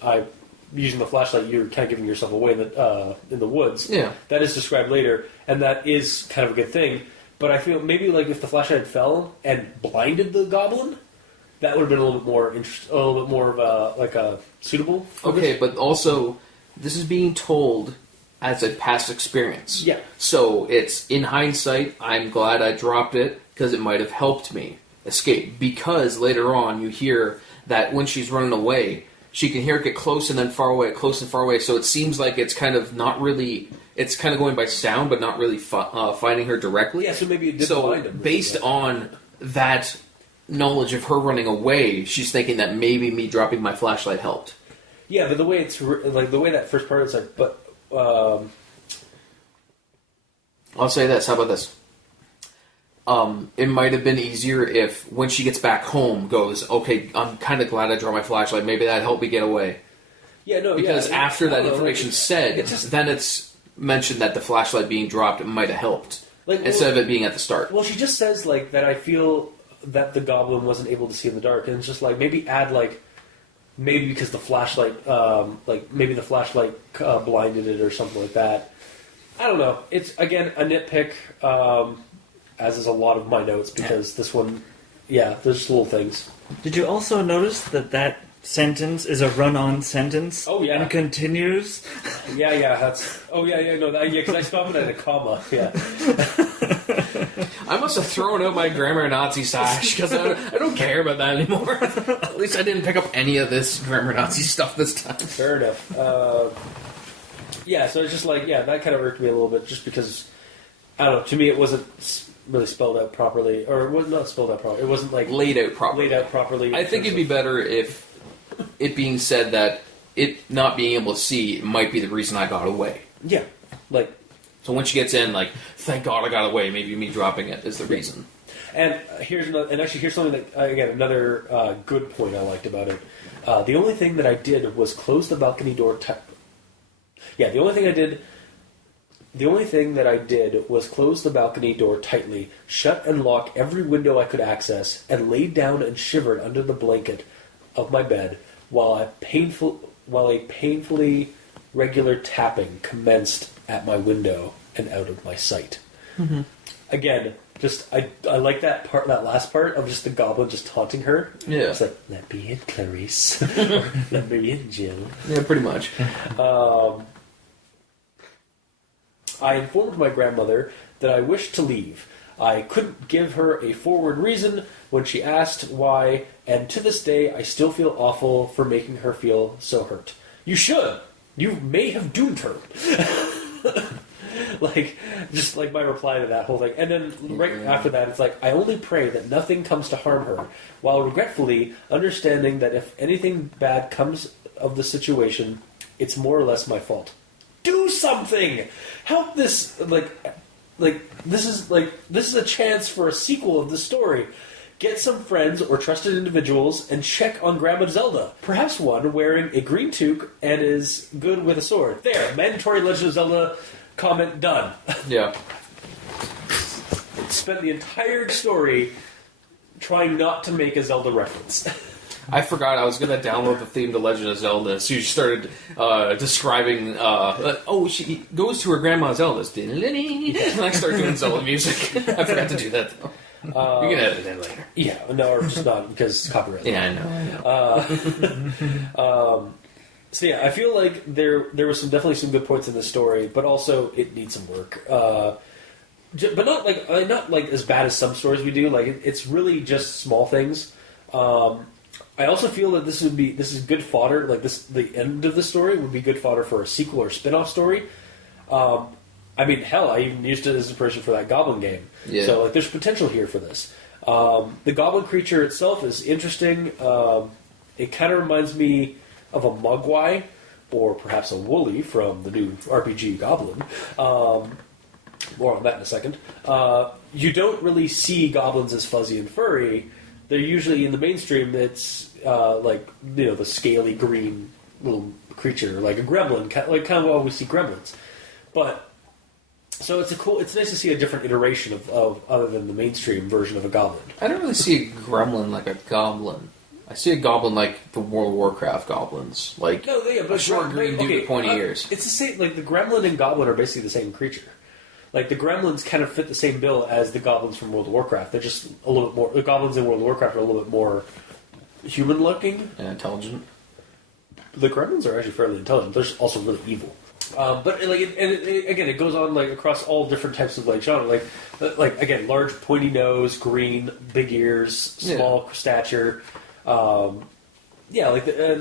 using the flashlight, you're kind of giving yourself away in the woods. Yeah, that is described later, and that is kind of a good thing. But I feel maybe like if the flashlight fell and blinded the goblin, that would have been a little bit more a little bit more of a suitable. Okay, but also this is being told as a past experience. Yeah. So it's in hindsight. I'm glad I dropped it because it might have helped me escape, because later on you hear that when she's running away, she can hear it get close and then far away, close and far away, so it seems like it's kind of not really, it's kind of going by sound but not really finding her directly. Yeah, so maybe it did so blind him. Based on that knowledge of her running away, she's thinking that maybe me dropping my flashlight helped. Yeah, but the way it's like the way that first part is like, but I'll say this, how about this? It might have been easier if, when she gets back home, goes, okay, I'm kind of glad I drew my flashlight. Maybe that helped me get away. Yeah, no, because after that information's said, then it's mentioned that the flashlight being dropped might have helped, instead of it being at the start. Well, she just says like that. I feel that the goblin wasn't able to see in the dark, and it's just like maybe add like maybe because the flashlight, maybe the flashlight blinded it or something like that. I don't know. It's, again, a nitpick, as is a lot of my notes, because this one, there's just little things. Did you also notice that sentence is a run-on sentence? Oh, yeah. And continues? Because I stopped it at a comma, I must have thrown out my grammar Nazi stash because I don't care about that anymore. At least I didn't pick up any of this grammar Nazi stuff this time. Fair enough. So it's just like, that kind of irked me a little bit, just because, I don't know, to me it wasn't really spelled out properly, or it was not spelled out properly. It wasn't like laid out properly. I think it'd be better if it being said that it not being able to see might be the reason I got away. Yeah. So when she gets in, thank God I got away. Maybe me dropping it is the reason. And here's something that, again, another good point I liked about it. The only thing that I did was close the balcony door. The only thing that I did was close the balcony door tightly, shut and lock every window I could access, and laid down and shivered under the blanket of my bed while a painfully regular tapping commenced at my window and out of my sight. Mm-hmm. Again, just I like that last part of just the goblin just taunting her. Yeah, it's like, let me in, Clarice. Let me in, Jill. Yeah, pretty much. I informed my grandmother that I wished to leave. I couldn't give her a forward reason when she asked why, and to this day I still feel awful for making her feel so hurt. You should. You may have doomed her. Just like my reply to that whole thing. And then right after that, it's like, I only pray that nothing comes to harm her, while regretfully understanding that if anything bad comes of the situation, it's more or less my fault. Do something! Help this, this is a chance for a sequel of the story. Get some friends or trusted individuals and check on Grandma Zelda. Perhaps one wearing a green toque and is good with a sword. There, mandatory Legend of Zelda comment done. Yeah. Spent the entire story trying not to make a Zelda reference. I forgot I was going to download the theme to Legend of Zelda, so you started describing, she goes to her Grandma Zelda's. And I start doing Zelda music. I forgot to do that, though. You can edit it later. Yeah, no, or just not, because copyright. Yeah, I know. I feel like there was definitely some good points in this story, but also it needs some work. But not as bad as some stories we do. It's really just small things. I also feel that this is good fodder. The end of the story would be good fodder for a sequel or spin-off story. I even used it as inspiration for that Goblin game. Yeah. So there's potential here for this. The Goblin creature itself is interesting. It kind of reminds me of a Mogwai, or perhaps a Wooly from the new RPG Goblin. More on that in a second. You don't really see goblins as fuzzy and furry. They're usually in the mainstream. It's the scaly green little creature, like a gremlin, kind of how we see gremlins. But so it's nice to see a different iteration of other than the mainstream version of a goblin. I don't really see a gremlin like a goblin. I see a goblin like the World of Warcraft goblins, but a short green dude with pointy ears. It's the same. Like the gremlin and goblin are basically the same creature. Like the gremlins kind of fit the same bill as the goblins from World of Warcraft. They're just a little bit more. The goblins in World of Warcraft are a little bit more human-looking and intelligent. The gremlins are actually fairly intelligent. They're also really evil. But it goes on across all different types of genre. Again, large pointy nose, green, big ears, small stature. And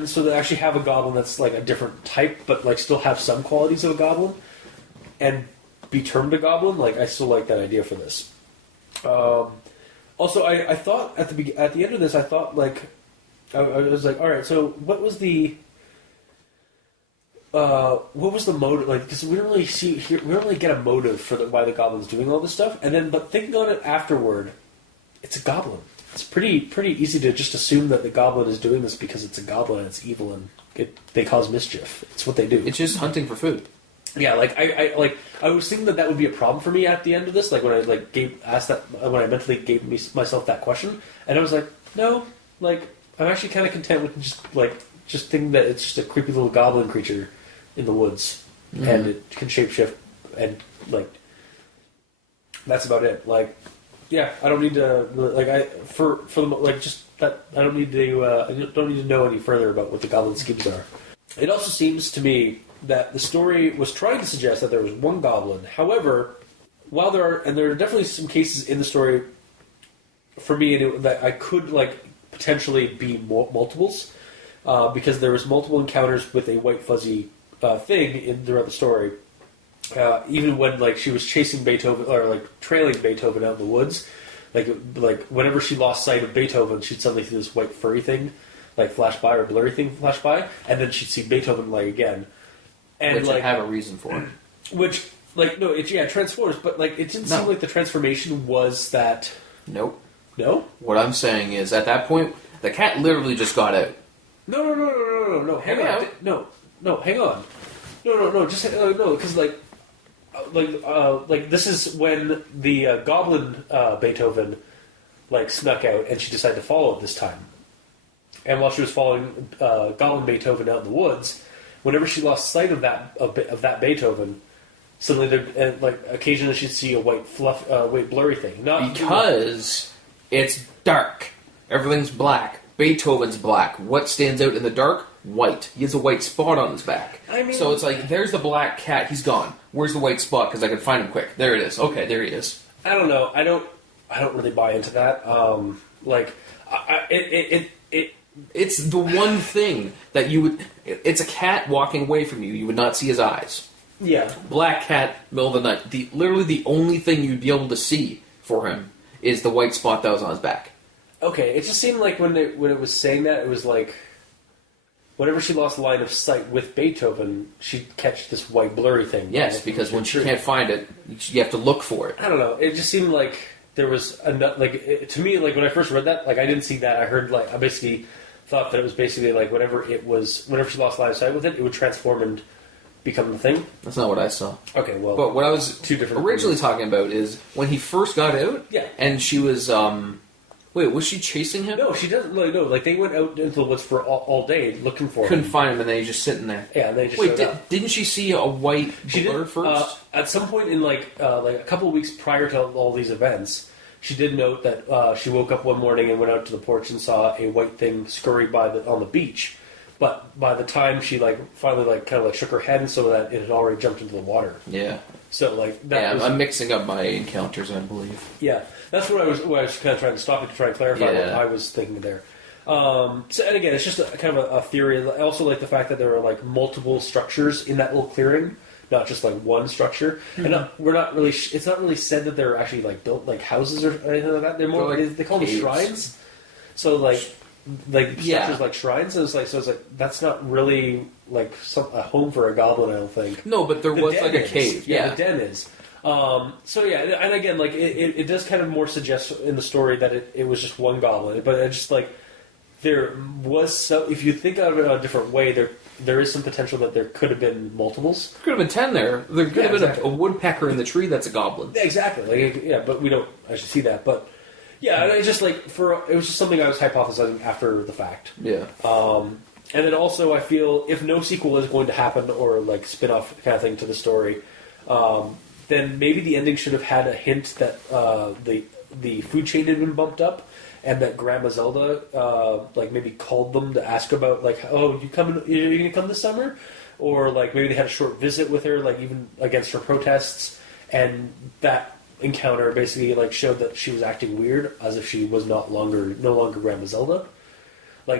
so they actually have a goblin that's a different type, but still have some qualities of a goblin, and be termed a goblin. I still like that idea for this. Also, I thought at the end of this, I thought I was all right. So what was the motive? Because we don't really we don't really get a motive for why the goblin's doing all this stuff. And then, but thinking on it afterward, it's a goblin. It's pretty easy to just assume that the goblin is doing this because it's a goblin and it's evil and they cause mischief. It's what they do. It's just hunting for food. Yeah, I was thinking that would be a problem for me at the end of this. When I when I mentally gave myself that question, and I was like, no, I'm actually kind of content with just thinking that it's just a creepy little goblin creature in the woods, and it can shapeshift and like that's about it. Like, yeah, I don't need to like I don't need to know any further about what the goblin schemes are. It also seems to me that the story was trying to suggest that there was one goblin. However, while there are definitely some cases in the story for me that I could like potentially be multiples, because there was multiple encounters with a white fuzzy thing throughout the story. Even when like she was chasing Beethoven or like trailing Beethoven out in the woods, like whenever she lost sight of Beethoven, she'd suddenly see this white furry thing like flash by or blurry thing flash by, and then she'd see Beethoven like again, and which like I have a reason for. Which like no, it transforms, but like it didn't seem like the transformation was that. Nope. No. What I'm saying is, at that point, the cat literally just got out. No. Hang on. Hang on. No. Just no, because like this is when the goblin Beethoven like snuck out, and she decided to follow it this time. And while she was following goblin Beethoven out in the woods, whenever she lost sight of that Beethoven, suddenly there like occasionally she'd see a white blurry thing. Not because it's dark. Everything's black. Beethoven's black. What stands out in the dark? White. He has a white spot on his back. I mean, so it's like, there's the black cat. He's gone. Where's the white spot? Because I could find him quick. There it is. Okay, there he is. I don't know. I don't really buy into that. It's the one thing that you would. It's a cat walking away from you. You would not see his eyes. Yeah. Black cat, middle of the night. Literally the only thing you'd be able to see for him is the white spot that was on his back. Okay, it just seemed like when it was saying that, it was like whenever she lost line of sight with Beethoven, she'd catch this white blurry thing. Yes, because when she can't find it, you have to look for it. I don't know. It just seemed like there was to me, like when I first read that, like I didn't see that. I heard I basically thought that it was basically like whenever she lost line of sight with it, it would transform and become the thing. That's not what I saw. Okay, well, but what I was two different originally talking about is when he first got out. Yeah, and she was wait, was she chasing him? No, she doesn't. Like, no, like they went out into the woods for all day looking for him. Couldn't find him, and then he's just sitting there. Yeah, and they just wait. Didn't she see a white blur first? At some point in like a couple of weeks prior to all these events, she did note that she woke up one morning and went out to the porch and saw a white thing scurry on the beach. But by the time she finally kind of shook her head and so that it had already jumped into the water. Yeah. So that. Yeah, I'm mixing up my encounters, I believe. Yeah, that's what I was kind of trying to stop you to try and clarify what I was thinking there. So, and again, it's just kind of a theory. I also like the fact that there are multiple structures in that little clearing, not just one structure. Mm-hmm. And we're not really. It's not really said that they're actually built houses or anything like that. They're more they call them shrines. So structures like shrines. And it's like that's not really a home for a goblin. I don't think. No, but there was a cave. Yeah, the den is. So yeah, and again, it does kind of more suggest in the story that it was just one goblin, but it's just there was if you think of it a different way, there is some potential that there could have been multiples. Could have been 10 there. There could have been a woodpecker in the tree that's a goblin. Yeah, exactly. But we don't actually see that. But yeah, it's just it was just something I was hypothesizing after the fact. Yeah. And then also I feel if no sequel is going to happen or spin-off kind of thing to the story, then maybe the ending should have had a hint that the food chain had been bumped up, and that Grandma Zelda maybe called them to ask about oh, you gonna come this summer, or maybe they had a short visit with her even against her protests, and that encounter basically showed that she was acting weird as if she was no longer Grandma Zelda.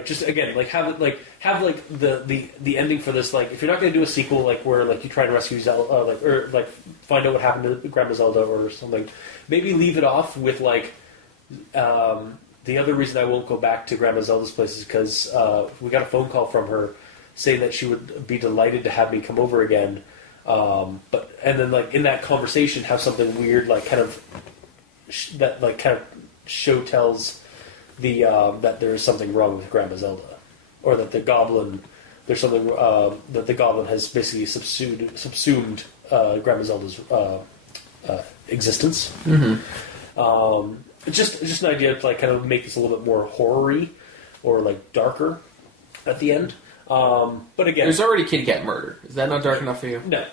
Just again, have the ending for this. If you're not going to do a sequel, where you try to rescue Zelda, or find out what happened to Grandma Zelda or something, maybe leave it off with the other reason I won't go back to Grandma Zelda's place is because we got a phone call from her saying that she would be delighted to have me come over again. And then in that conversation, have something weird show tells that there is something wrong with Grandma Zelda, or that the goblin there's something that the goblin has basically subsumed Grandma Zelda's existence. Mm-hmm. Just an idea to kind of make this a little bit more horror-y or darker at the end. But again, there's already Kitty Cat murder. Is that not dark enough for you? No.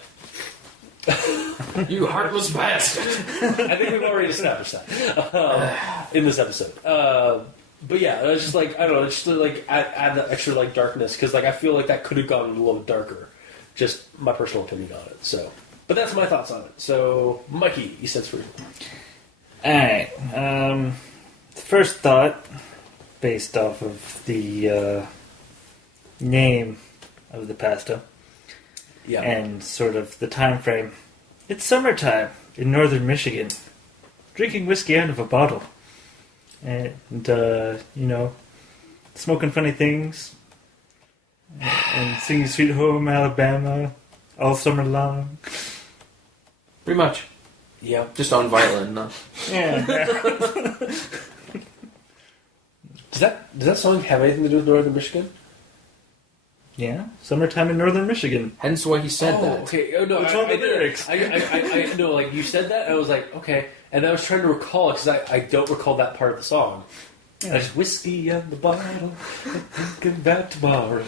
You heartless bastard. I think we've already established that in this episode. But yeah, it's just like, I don't know, it's just like add that extra like darkness, because like I feel like that could have gone a little bit darker. Just my personal opinion on it. So, but that's my thoughts on it. So, Mikey, you said three. Alright, first thought, based off of the name of the pasta, Yeah. and sort of the time frame. It's summertime in northern Michigan, drinking whiskey out of a bottle, and smoking funny things, and singing "Sweet Home Alabama" all summer long. Pretty much. Yeah. Just on violin, no. Yeah. Does that song have anything to do with Northern Michigan? Yeah, summertime in northern Michigan. Hence why he said that. Okay. Oh, no, What's wrong with the lyrics? I know, like, you said that, and I was like, okay. And I was trying to recall, because I don't recall that part of the song. Yeah. There's whiskey in the bottle, thinking about tomorrow.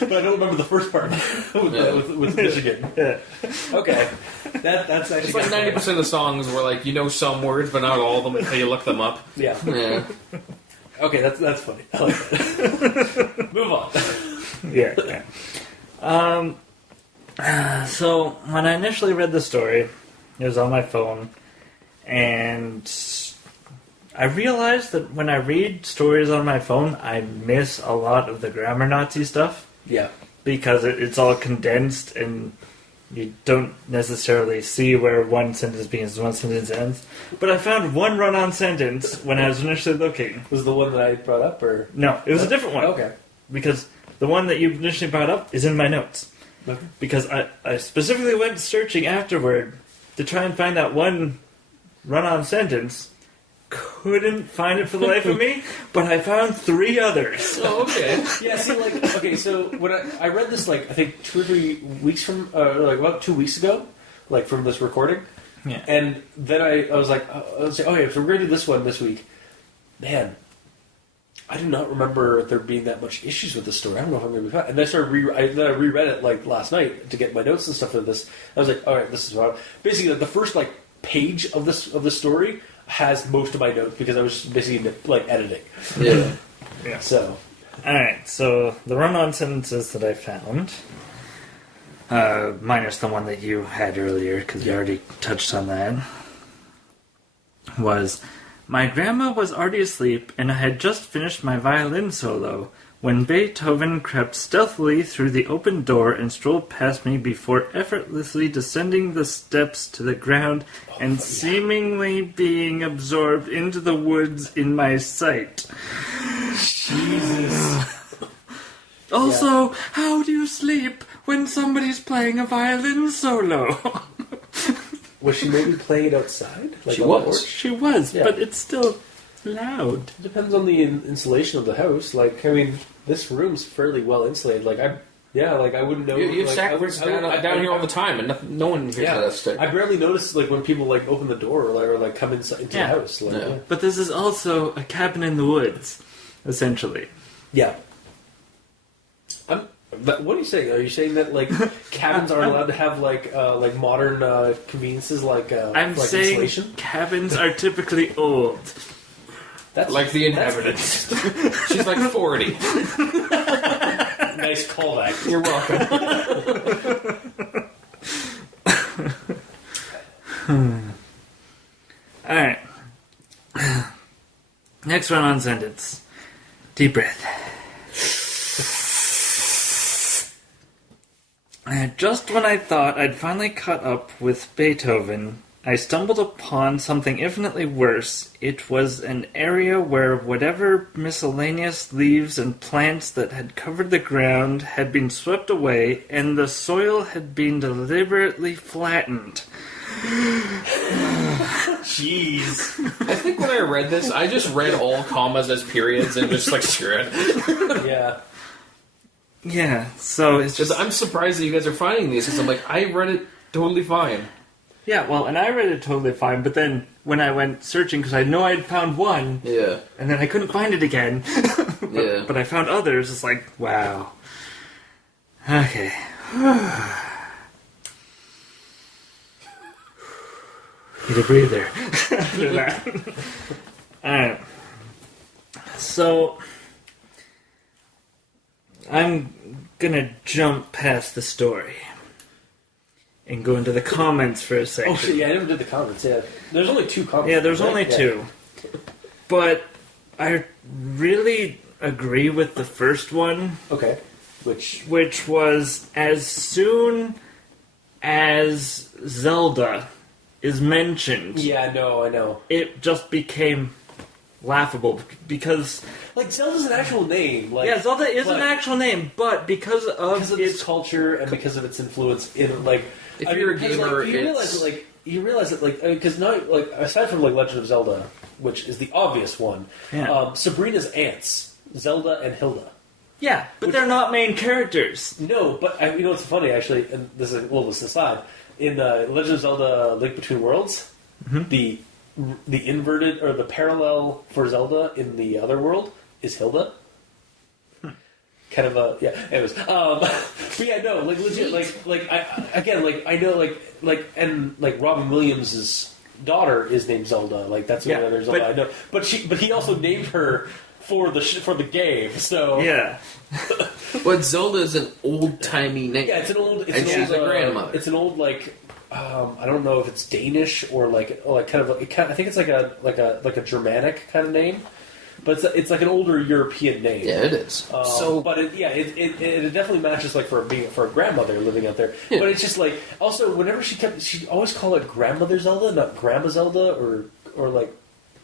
But I don't remember the first part with Michigan. Yeah. Okay. That's actually... It's like 90% of the songs where, like, you know some words, but not all of them until you look them up. Yeah. Yeah. Okay, that's funny. I like that. Move on. Yeah. So when I initially read the story, it was on my phone, and I realized that when I read stories on my phone, I miss a lot of the grammar Nazi stuff. Yeah. Because it's all condensed, and you don't necessarily see where one sentence begins and one sentence ends. But I found one run-on sentence when I was initially looking. Was the one that I brought up, or...? No, it was a different one. Okay. Because the one that you initially brought up is in my notes. Okay. Because I specifically went searching afterward to try and find that one run-on sentence. Couldn't find it for the life of me, but I found 3 others. Oh, okay. Yeah, see, like, okay, so when I read this, like, I think 2 or 3 weeks from, like, about 2 weeks ago, like, from this recording, Yeah. and then I was like, okay, so we're going to do this one this week. Man, I do not remember there being that much issues with this story. I don't know if I'm going to be fine. And then I reread it, like, last night to get my notes and stuff for this. I was like, all right, this is what basically, like, the first, like, page of the story has most of my notes because I was just basically, like, editing. Yeah. So. Alright, so the run-on sentences that I found, minus the one that you had earlier, because you already touched on that, was, my grandma was already asleep, and I had just finished my violin solo, when Beethoven crept stealthily through the open door and strolled past me before effortlessly descending the steps to the ground and seemingly being absorbed into the woods in my sight. Jesus. Also, how do you sleep when somebody's playing a violin solo? Was she maybe playing it outside? Like She on the was. porch? She was, Yeah. but it's still loud. It depends on the insulation of the house. Like, I mean, this room's fairly well insulated. Like, I wouldn't know. You have like, sacrifices down here all the time, and no one hears Yeah, that stick. I barely notice like when people like open the door or like come into the Yeah. house. Like, Yeah. But this is also a cabin in the woods, essentially. yeah. But what are you saying? Are you saying that like cabins aren't allowed to have like modern conveniences like I'm like saying insulation? cabins are typically old. That's Like the inhabitants. She's like 40. Nice callback. You're welcome. Alright. Next run-on sentence. Deep breath. Just when I thought I'd finally caught up with Beethoven, I stumbled upon something infinitely worse. It was an area where whatever miscellaneous leaves and plants that had covered the ground had been swept away, and the soil had been deliberately flattened. Jeez. I think when I read this, I just read all commas as periods and just like, screw it. Yeah. Yeah, so it's just... I'm surprised that you guys are finding these, because I'm like, I read it totally fine. Yeah, well, and I read it totally fine, but then when I went searching, because I know I'd found one, Yeah. and then I couldn't find it again, Yeah. but I found others, it's like, wow. Okay. Need a breather. After that. Alright. So, I'm gonna jump past the story and go into the comments for a second. Oh shit! Yeah, I never did the comments. Yeah, there's only 2 comments. Yeah, there's right? only 2. But I really agree with the first one. Okay. Which was, as soon as Zelda is mentioned... Yeah, no, I know. It just became laughable, because... Like, Zelda's an actual name. Like, yeah, Zelda is an actual name, but because of its culture and because of its influence in, like... If you're a gamer, like, you realize that, like, because not, like, aside from, like, Legend of Zelda, which is the obvious one, Sabrina's aunts, Zelda and Hilda. Yeah, but they're not main characters. No, but you know what's funny, actually, and this is a little aside, in Legend of Zelda Link Between Worlds, the inverted, or the parallel for Zelda in the other world is Hilda. Kind of a, yeah, anyways, but yeah, no, like, legit, I know, and, like, Robin Williams' daughter is named Zelda, like, that's the other Zelda I know, but he also named her for the game, so... Yeah. But Zelda is an old-timey name. Yeah, she's a grandmother. It's an old, like, I don't know if it's Danish or, like kind of, I think it's like a Germanic kind of name. But it's like an older European name. Yeah, it is. But it definitely matches, like, for a grandmother living out there. Yeah. But it's just like, also, whenever she always called it Grandmother Zelda, not Grandma Zelda, or like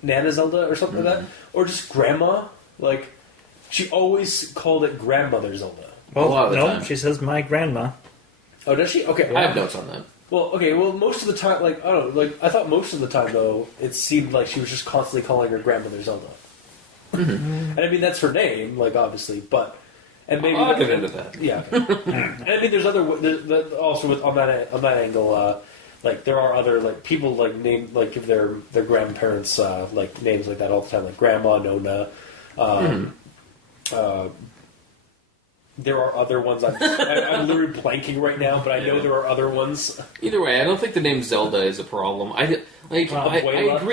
Nana Zelda or something like that, or just Grandma. Like, she always called it Grandmother Zelda. Well, no, she says my grandma. Oh, does she? Okay, I have notes on that. Well, okay, most of the time, like, I don't know, like, I thought most of the time though, it seemed like she was just constantly calling her Grandmother Zelda. And I mean, that's her name, like, obviously, but... And maybe I'll get into that. Yeah. And I mean, there's also on that angle, like, there are other, like, people, like, name, like, give their grandparents, like, names like that all the time, like Grandma, Nona, there are other ones. I'm literally blanking right now, but I know there are other ones. Either way, I don't think the name Zelda is a problem. I agree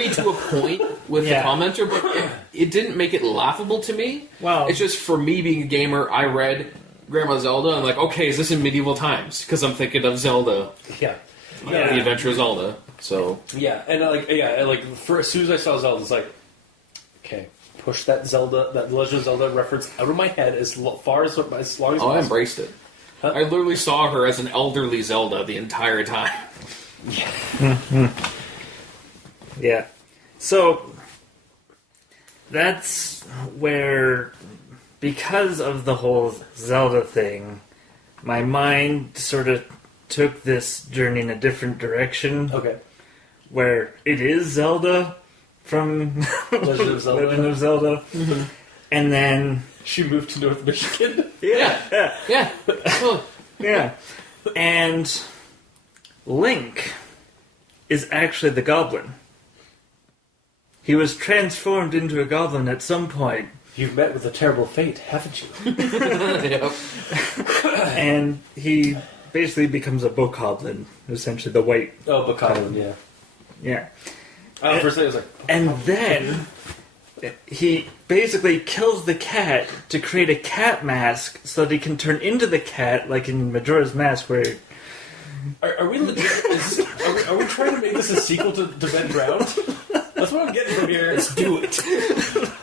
to a point with the commenter, but it didn't make it laughable to me. Wow. It's just, for me being a gamer, I read Grandma Zelda, and I'm like, okay, is this in medieval times? Because I'm thinking of Zelda. Yeah. The Adventure of Zelda. So yeah, and as soon as I saw Zelda, it's like, okay, push that Legend of Zelda reference out of my head as long as possible. I embraced it. Huh? I literally saw her as an elderly Zelda the entire time. Yeah. Yeah. So that's where, because of the whole Zelda thing, my mind sort of took this journey in a different direction. Okay. Where it is Zelda from Legend of Zelda. Legend of Zelda. Mm-hmm. And then she moved to North Michigan. Yeah. Yeah. And Link is actually the Goblin. He was transformed into a goblin at some point. You've met with a terrible fate, haven't you? Yep. And he basically becomes a bokoblin, essentially the white. Oh, bokoblin, yeah. Yeah. For a second I was like... And then he basically kills the cat to create a cat mask so that he can turn into the cat, like in Majora's Mask, where... Are we legit... Are we trying to make this a sequel to Bend Ground? That's what I'm getting from here. Let's do it.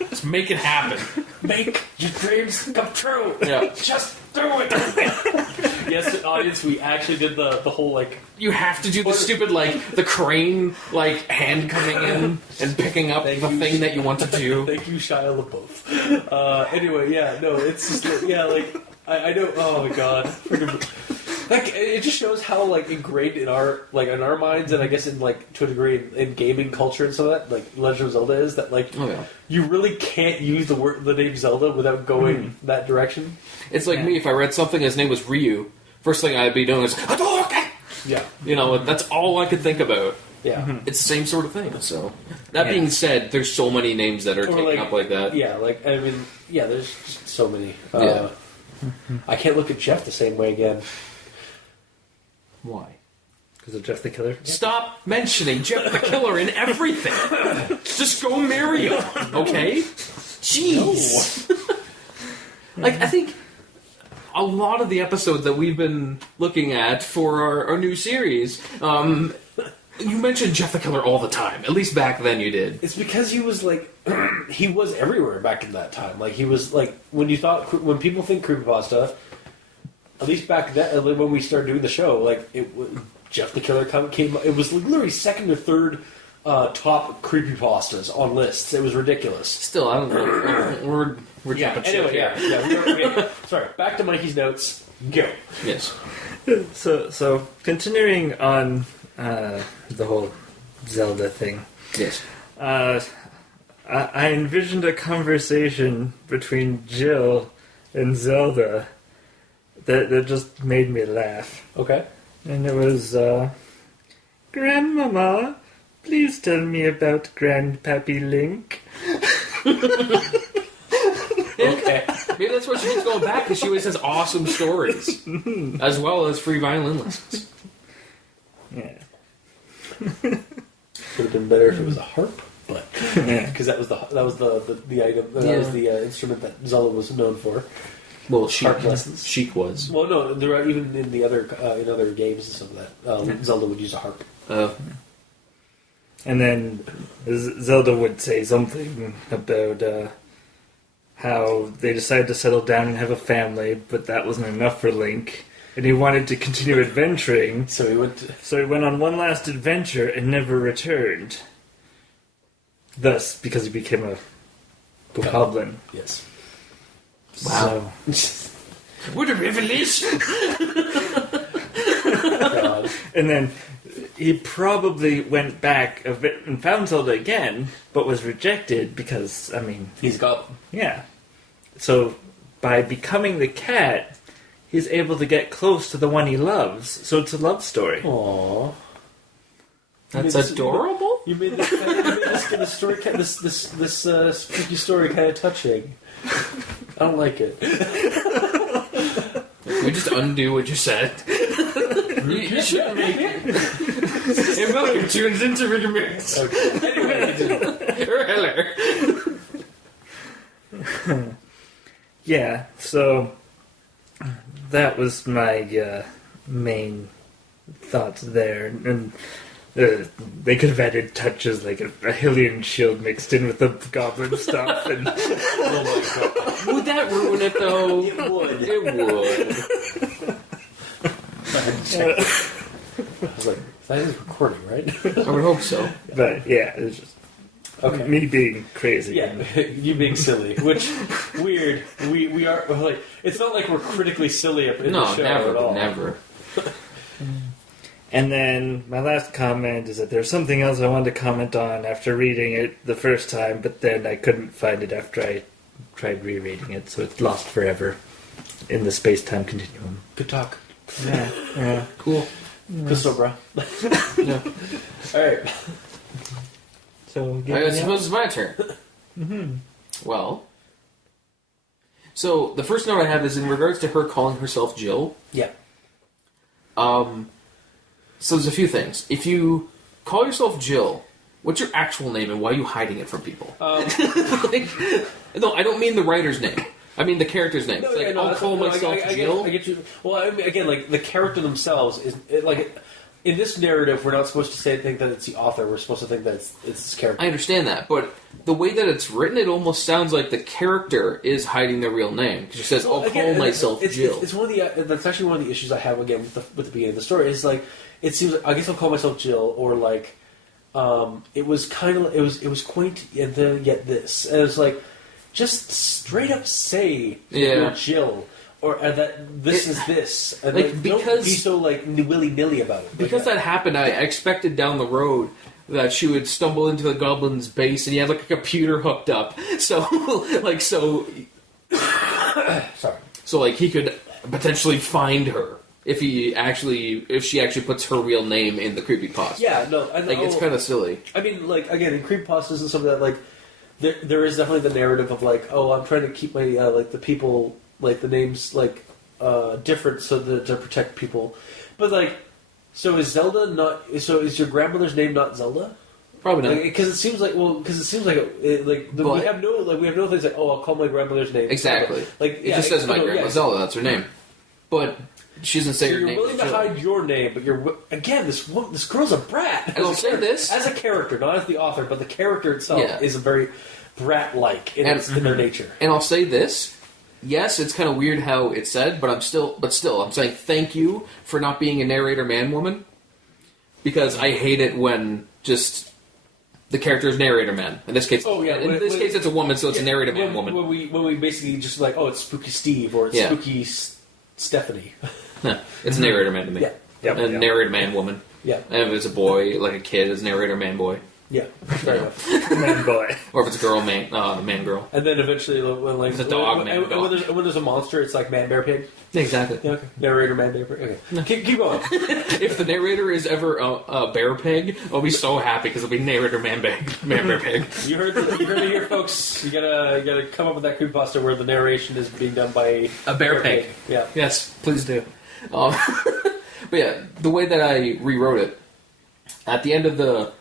Let's make it happen. Make your dreams come true. Yeah. Just do it. Yes, audience, we actually did the whole, like... You have to do the stupid, like, the crane, like, hand coming in and picking up the thing that you want to do. Thank you, Shia LaBeouf. Anyway, yeah, no, it's just, yeah, like, I know, oh my god. Like, it just shows how, like, ingrained in our minds, and I guess in, like, to a degree in gaming culture and so that, like, Legend of Zelda is, that, like, you really can't use the name Zelda without going that direction. It's like me, if I read something and his name was Ryu, first thing I'd be doing is, Hadouken! Yeah. You know, that's all I could think about. Yeah. It's the same sort of thing, so. That being said, there's so many names that are taken up like that. Yeah, like, I mean, yeah, there's just so many. Yeah. I can't look at Jeff the same way again. Why? Because of Jeff the Killer? Stop mentioning Jeff the Killer in everything. Just go marry him, okay? Jeez. Like, I think a lot of the episodes that we've been looking at for our new series, you mentioned Jeff the Killer all the time. At least back then you did. It's because he was like, he was everywhere back in that time. Like, he was like, when people think creepypasta, at least back then, when we started doing the show, like, Jeff the Killer came. It was literally second or third top creepypastas on lists. It was ridiculous. Still, I don't know. We're jumping ship here. Yeah. Sorry. Back to Mikey's notes. Go. Yes. So continuing on the whole Zelda thing. Yes. I envisioned a conversation between Jill and Zelda that just made me laugh. Okay. And it was, Grandmama, please tell me about Grandpappy Link. Okay. Maybe that's why she keeps going back, because she always has awesome stories. As well as free violin lessons. Yeah. Would have been better if it was a harp, but because that was the item, that was the instrument that Zelda was known for. Well, Harp lessons. Sheik was. Well, no, there are even in the other in other games and stuff that Zelda would use a harp. And then Zelda would say something about how they decided to settle down and have a family, but that wasn't enough for Link, and he wanted to continue adventuring. So he went on one last adventure and never returned. Thus, because he became a goblin. Yes. Wow. So, what a revelation! God. and then he probably went back a bit and found Zelda again, but was rejected because, I mean... He's a goblin. Yeah. So, by becoming the cat, he's able to get close to the one he loves. So it's a love story. Aww. That's adorable? You made this kind of story, this spooky story kind of touching. I don't like it. Can we just undo what you said? you shouldn't make it. And welcome tunes into Rigormix. Okay. Hello. Yeah, so that was my main thoughts there. And they could have added touches like a Hylian shield mixed in with the goblin stuff. And Oh my god. Would that ruin it, though? It would. It would. I was like, that is recording, right? I would hope so. But yeah, it was just me being crazy. Yeah, you being silly, which weird. We are like, it's not like we're critically silly in the show at all. Never. And then my last comment is that there's something else I wanted to comment on after reading it the first time, but then I couldn't find it after I tried rereading it, so it's lost forever in the space-time continuum. Good talk. Yeah. Cool. Good stuff, bro. Yeah. All right. So, I suppose it's my turn. Well, so the first note I have is in regards to her calling herself Jill. Yeah. So there's a few things. If you call yourself Jill, what's your actual name and why are you hiding it from people? Like, no, I don't mean the writer's name. I mean the character's name. I'll call myself Jill. I get you. Well, I mean, again, like the character themselves is like in this narrative, we're not supposed to think that it's the author. We're supposed to think that it's this character. I understand that, but the way that it's written, it almost sounds like the character is hiding their real name because she says, "I'll call myself Jill." It's one of the that's actually one of the issues I have again with the beginning of the story. Is like it seems like, I guess I'll call myself Jill, or like it was kind of it was quaint and then yet this, and it's like just straight up say you're Jill. Or that this is this, and like, because don't be so like willy nilly about it. Because that happened, I expected down the road that she would stumble into the goblin's base and he had like a computer hooked up, so he could potentially find her if she actually puts her real name in the creepypasta. Yeah, no, it's kind of silly. I mean, like again, in creepypastas and stuff like that, like there is definitely the narrative of like, oh, I'm trying to keep my like the people. Like the names, like different, so to protect people. But like, So is Zelda not? So is your grandmother's name not Zelda? Probably not. Because it seems like we have no things like, oh, I'll call my grandmother's name Exactly. Zelda. Like It just says my grandma Zelda. That's her name. But she doesn't say So her you're name. willing to hide your name, but this girl's a brat. And I'll say this as a character, not as the author, but the character itself is a very brat-like in their nature. And I'll say this. Yes, it's kind of weird how it's said, but still, I'm saying thank you for not being a narrator man-woman. Because I hate it when just the character is narrator man. In this case, in this case it's a woman, so it's a narrator man-woman. When we basically just like, oh, it's Spooky Steve, or it's Spooky Stephanie. No, it's narrator man to me. Yeah. Yep, And narrator man-woman. Yeah. And if it's a boy, like a kid, it's narrator man-boy. Yeah, fair enough. Man boy. Or if it's a girl, man-girl. And then eventually, when It's a dog, man, dog. when there's a monster, it's like man, bear, pig. Exactly. Yeah, okay. Narrator, man, bear, pig. Okay, keep going. If the narrator is ever a bear pig, I'll be so happy because it'll be narrator man bear pig. You heard it here, folks. You gotta come up with that creepypasta where the narration is being done by A bear pig. Yeah. Yes, please do. But yeah, the way that I rewrote it, at the end of the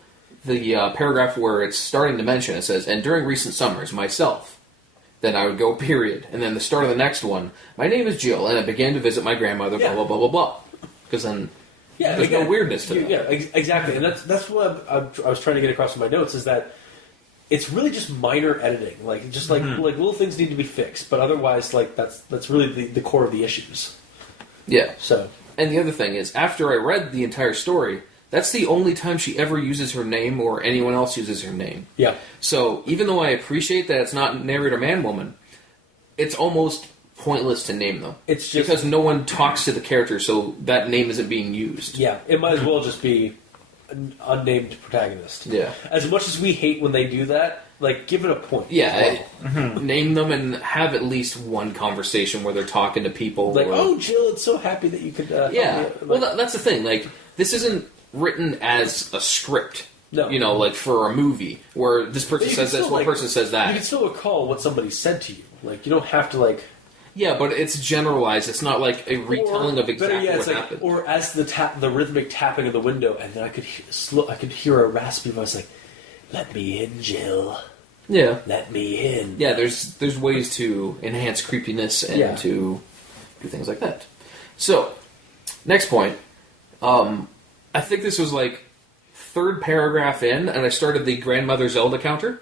paragraph where it's starting to mention, it says, and during recent summers, myself. Then I would go, period. And then the start of the next one, my name is Jill, and I began to visit my grandmother, blah, blah, blah, blah, blah. Because then there's no weirdness to it. Yeah, exactly. And that's what I was trying to get across in my notes, is that it's really just minor editing. Like, just like little things need to be fixed, but otherwise, like, that's really the core of the issues. Yeah. So. And the other thing is, after I read the entire story, that's the only time she ever uses her name or anyone else uses her name. Yeah. So even though I appreciate that it's not narrator man-woman, it's almost pointless to name them. It's just because no one talks to the character, so that name isn't being used. Yeah, it might as well just be an unnamed protagonist. Yeah. As much as we hate when they do that, like, give it a point. Yeah, name them and have at least one conversation where they're talking to people. Like, oh, Jill, it's so happy that you could... yeah, well, that's the thing. Like, this isn't written as a script. No. You know, like for a movie where this person says this, one person says that. You can still recall what somebody said to you. Like, you don't have to, like... Yeah, but it's generalized. It's not like a retelling of exactly what happened. Or as the rhythmic tapping of the window, and then I could hear a raspy voice like, "Let me in, Jill. Yeah. Let me in." Yeah, there's ways to enhance creepiness and to do things like that. So, next point. I think this was like third paragraph in, and I started the grandmother Zelda counter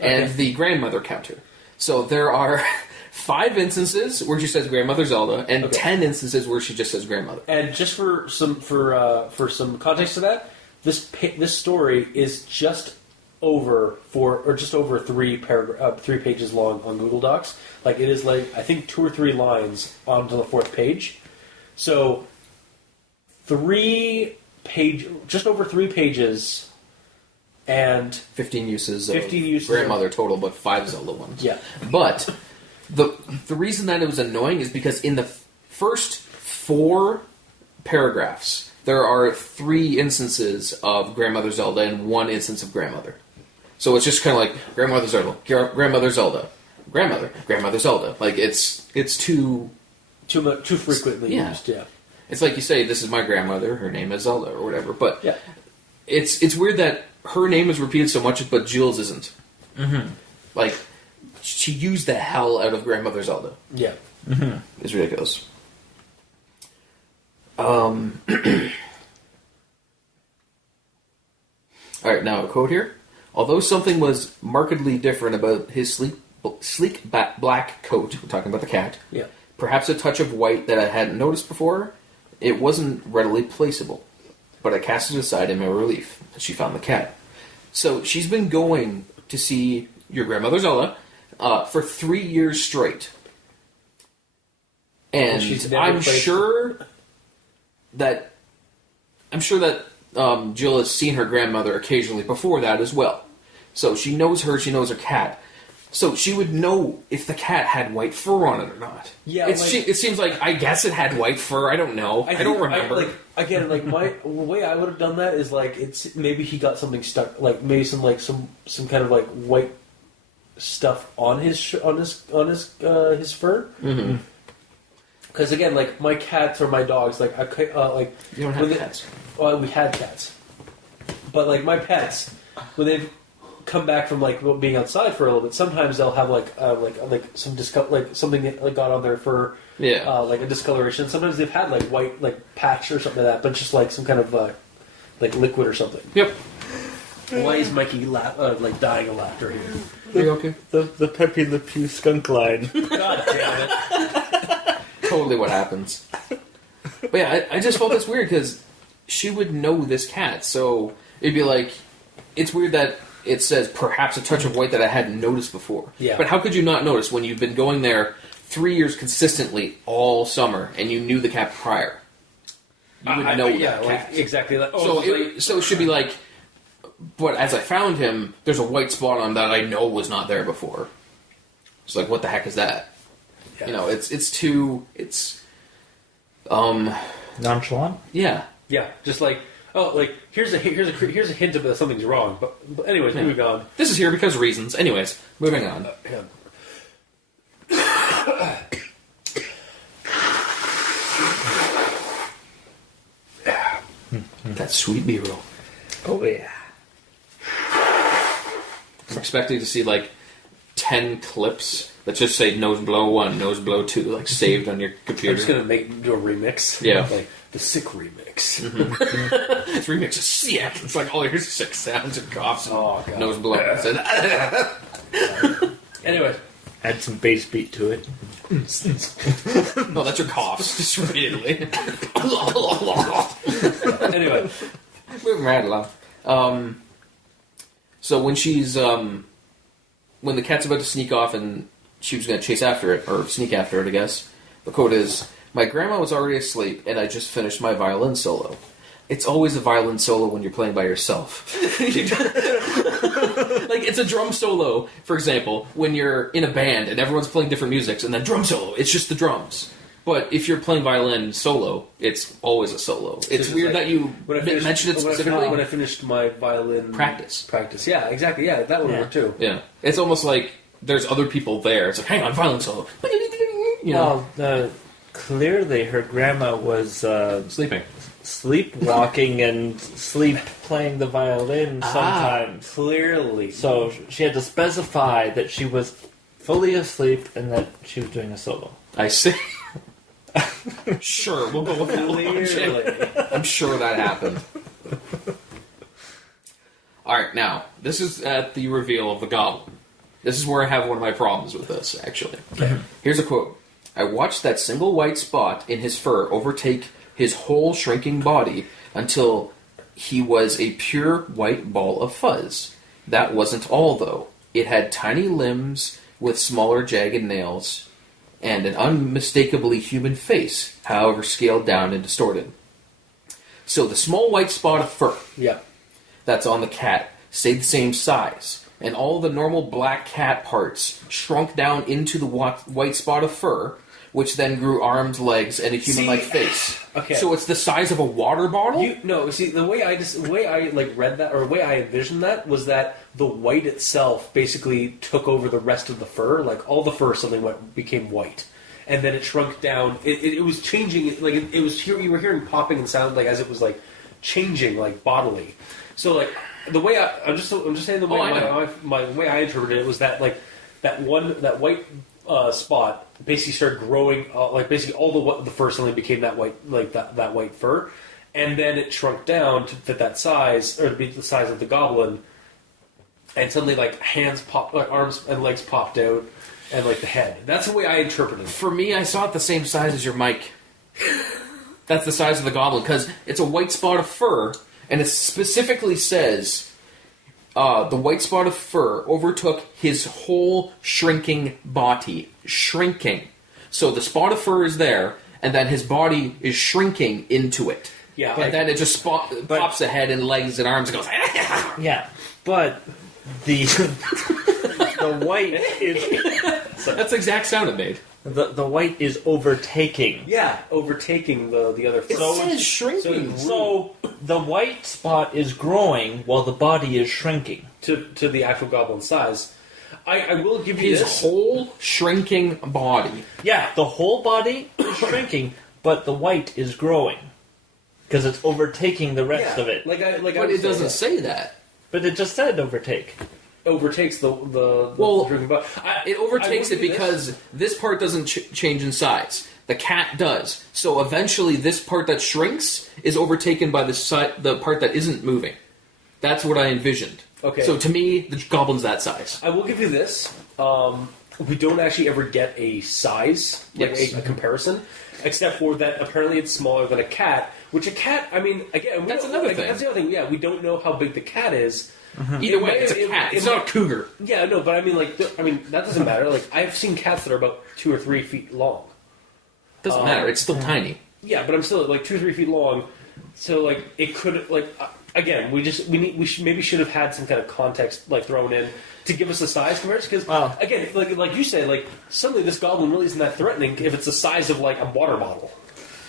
and the grandmother counter. So there are 5 instances where she says grandmother Zelda, and 10 instances where she just says grandmother. And just for some context to that, this story is just over 3 pages long on Google Docs. Like, it is like, I think 2 or 3 lines onto the 4th page. So just over 3 pages, and 15 uses of grandmother total, but 5 Zelda ones. Yeah. But the reason that it was annoying is because in the first 4 paragraphs, there are 3 instances of grandmother Zelda and 1 instance of grandmother. So it's just kind of like grandmother Zelda, grandmother Zelda, grandmother Zelda. Like it's too frequently used. Yeah. It's like you say, this is my grandmother, her name is Zelda, or whatever. But yeah. It's weird that her name is repeated so much, but Jill's isn't. Mm-hmm. Like, she used the hell out of grandmother Zelda. Yeah. Mm-hmm. It's ridiculous. Alright, now a quote here. Although something was markedly different about his sleek black coat, we're talking about the cat, perhaps a touch of white that I hadn't noticed before, it wasn't readily placeable. But I cast it aside in my relief. She found the cat. So she's been going to see your grandmother Zelda for 3 years straight. And I'm sure that Jill has seen her grandmother occasionally before that as well. So she knows her, she knows her cat. So she would know if the cat had white fur on it or not. Yeah, it seems like, I guess it had white fur. I don't know. I don't remember. The way I would have done that is like, it's maybe he got something stuck, like maybe some kind of like white stuff on his fur. Mm-hmm. Because again, like my cats or my dogs, like like You don't have cats. Well, we had cats, but like my pets, when they've come back from like being outside for a little bit, sometimes they'll have like some like something that like got on their fur, like a discoloration. Sometimes they've had like white like patch or something like that, but just like some kind of like liquid or something. Yep. Why is Mikey like dying of laughter here? Are you okay? The Pepe Le Pew skunk line. God damn it! Totally what happens. But yeah, I just felt this weird because she would know this cat, so it'd be like, it's weird that it says perhaps a touch of white that I hadn't noticed before. Yeah. But how could you not notice when you've been going there 3 years consistently all summer and you knew the cat prior? You would know that cat. Like, exactly. Like, So it should be like, but as I found him, there's a white spot on him that I know was not there before. It's like, what the heck is that? yeah. You know, it's too, Nonchalant? yeah. Yeah, just like here's a hint of something's wrong. But anyways, moving on. This is here because reasons. Anyways, moving on. That's sweet B-roll. Oh, yeah. I'm expecting to see like 10 clips that just say nose blow 1, nose blow 2, like saved on your computer. I'm just gonna do a remix. Yeah. like the sick remix. This remix is sick. It's like all your sick sounds and coughs and Oh, God. nose blowing. Anyway, Add some bass beat to it. No, that's your coughs. Just repeatedly. anyway, Moving right along. So when she's when the cat's about to sneak off and she was going to chase after it or sneak after it, I guess the quote is, "My grandma was already asleep and I just finished my violin solo." It's always a violin solo when you're playing by yourself. Like, it's a drum solo, for example, when you're in a band and everyone's playing different musics, and then drum solo, it's just the drums. But if you're playing violin solo, it's always a solo. It's Just weird like that you mentioned it specifically. when I finished my violin Practice. Yeah, exactly. Yeah, that would Yeah. work too. Yeah. It's almost like there's other people there. It's like, hang on, violin solo. You know, Well, clearly her grandma was sleeping. sleepwalking and sleep playing the violin sometimes. Clearly. So she had to specify that she was fully asleep and that she was doing a solo. I see. Sure, we'll go with that logic. Clearly. I'm sure that happened. Alright, now, this is at the reveal of the Goblin. This is where I have one of my problems with this, actually. Here's a quote. "I watched that single white spot in his fur overtake his whole shrinking body until he was a pure white ball of fuzz. That wasn't all, though. It had tiny limbs with smaller jagged nails and an unmistakably human face, however scaled down and distorted." So the small white spot of fur Yeah. that's on the cat stayed the same size, and all the normal black cat parts shrunk down into the white spot of fur, which then grew arms, legs, and a human-like face. Okay. So it's the size of a water bottle? The way I like read that, or the way I envisioned that, was that the white itself basically took over the rest of the fur. Like all the fur suddenly became white, and then it shrunk down. It was changing. Like it was you were hearing popping and sound like as it was like changing like bodily. So like the way I'm just saying the way my way I interpreted it was that like that white spot basically started growing, like basically all the fur suddenly became that white, like that white fur, and then it shrunk down to fit that size, or to be the size of the goblin, and suddenly like hands popped, like arms and legs popped out, and like the head. That's the way I interpreted it. For me, I saw it the same size as your mic. That's the size of the goblin, because it's a white spot of fur, and it specifically says the white spot of fur overtook his whole shrinking body. Shrinking. So the spot of fur is there, and then his body is shrinking into it. Yeah, And then it just pops a head and legs and arms and goes, Yeah, but the the white is That's the exact sound it made. the white is overtaking. Yeah, overtaking the other fur. It says shrinking. So the white spot is growing while the body is shrinking. to the actual goblin size. I will give you His this. whole shrinking body. Yeah, the whole body is shrinking, but the white is growing. Because it's overtaking the rest of it. But But it doesn't say that. But it just said overtake. overtakes the Well, drinking. But It overtakes it because this part doesn't change in size. The cat does. So eventually this part that shrinks is overtaken by the part that isn't moving. That's what I envisioned. Okay. So to me, the goblin's that size. I will give you this. We don't actually ever get a size, like Yes. a comparison, except for that apparently it's smaller than a cat, which a cat, I mean, again, That's another thing. That's the other thing, yeah, we don't know how big the cat is. Either way, it's a cat. It's not a cougar. Yeah, no, but I mean, that doesn't matter. Like, I've seen cats that are about 2 or 3 feet long. Doesn't matter. It's still tiny. Yeah, but I'm still, like, 2 or 3 feet long, so, like, it could, like... Again, we maybe should have had some kind of context like thrown in to give us a size comparison because again, like you say, like suddenly this goblin really isn't that threatening if it's the size of like a water bottle.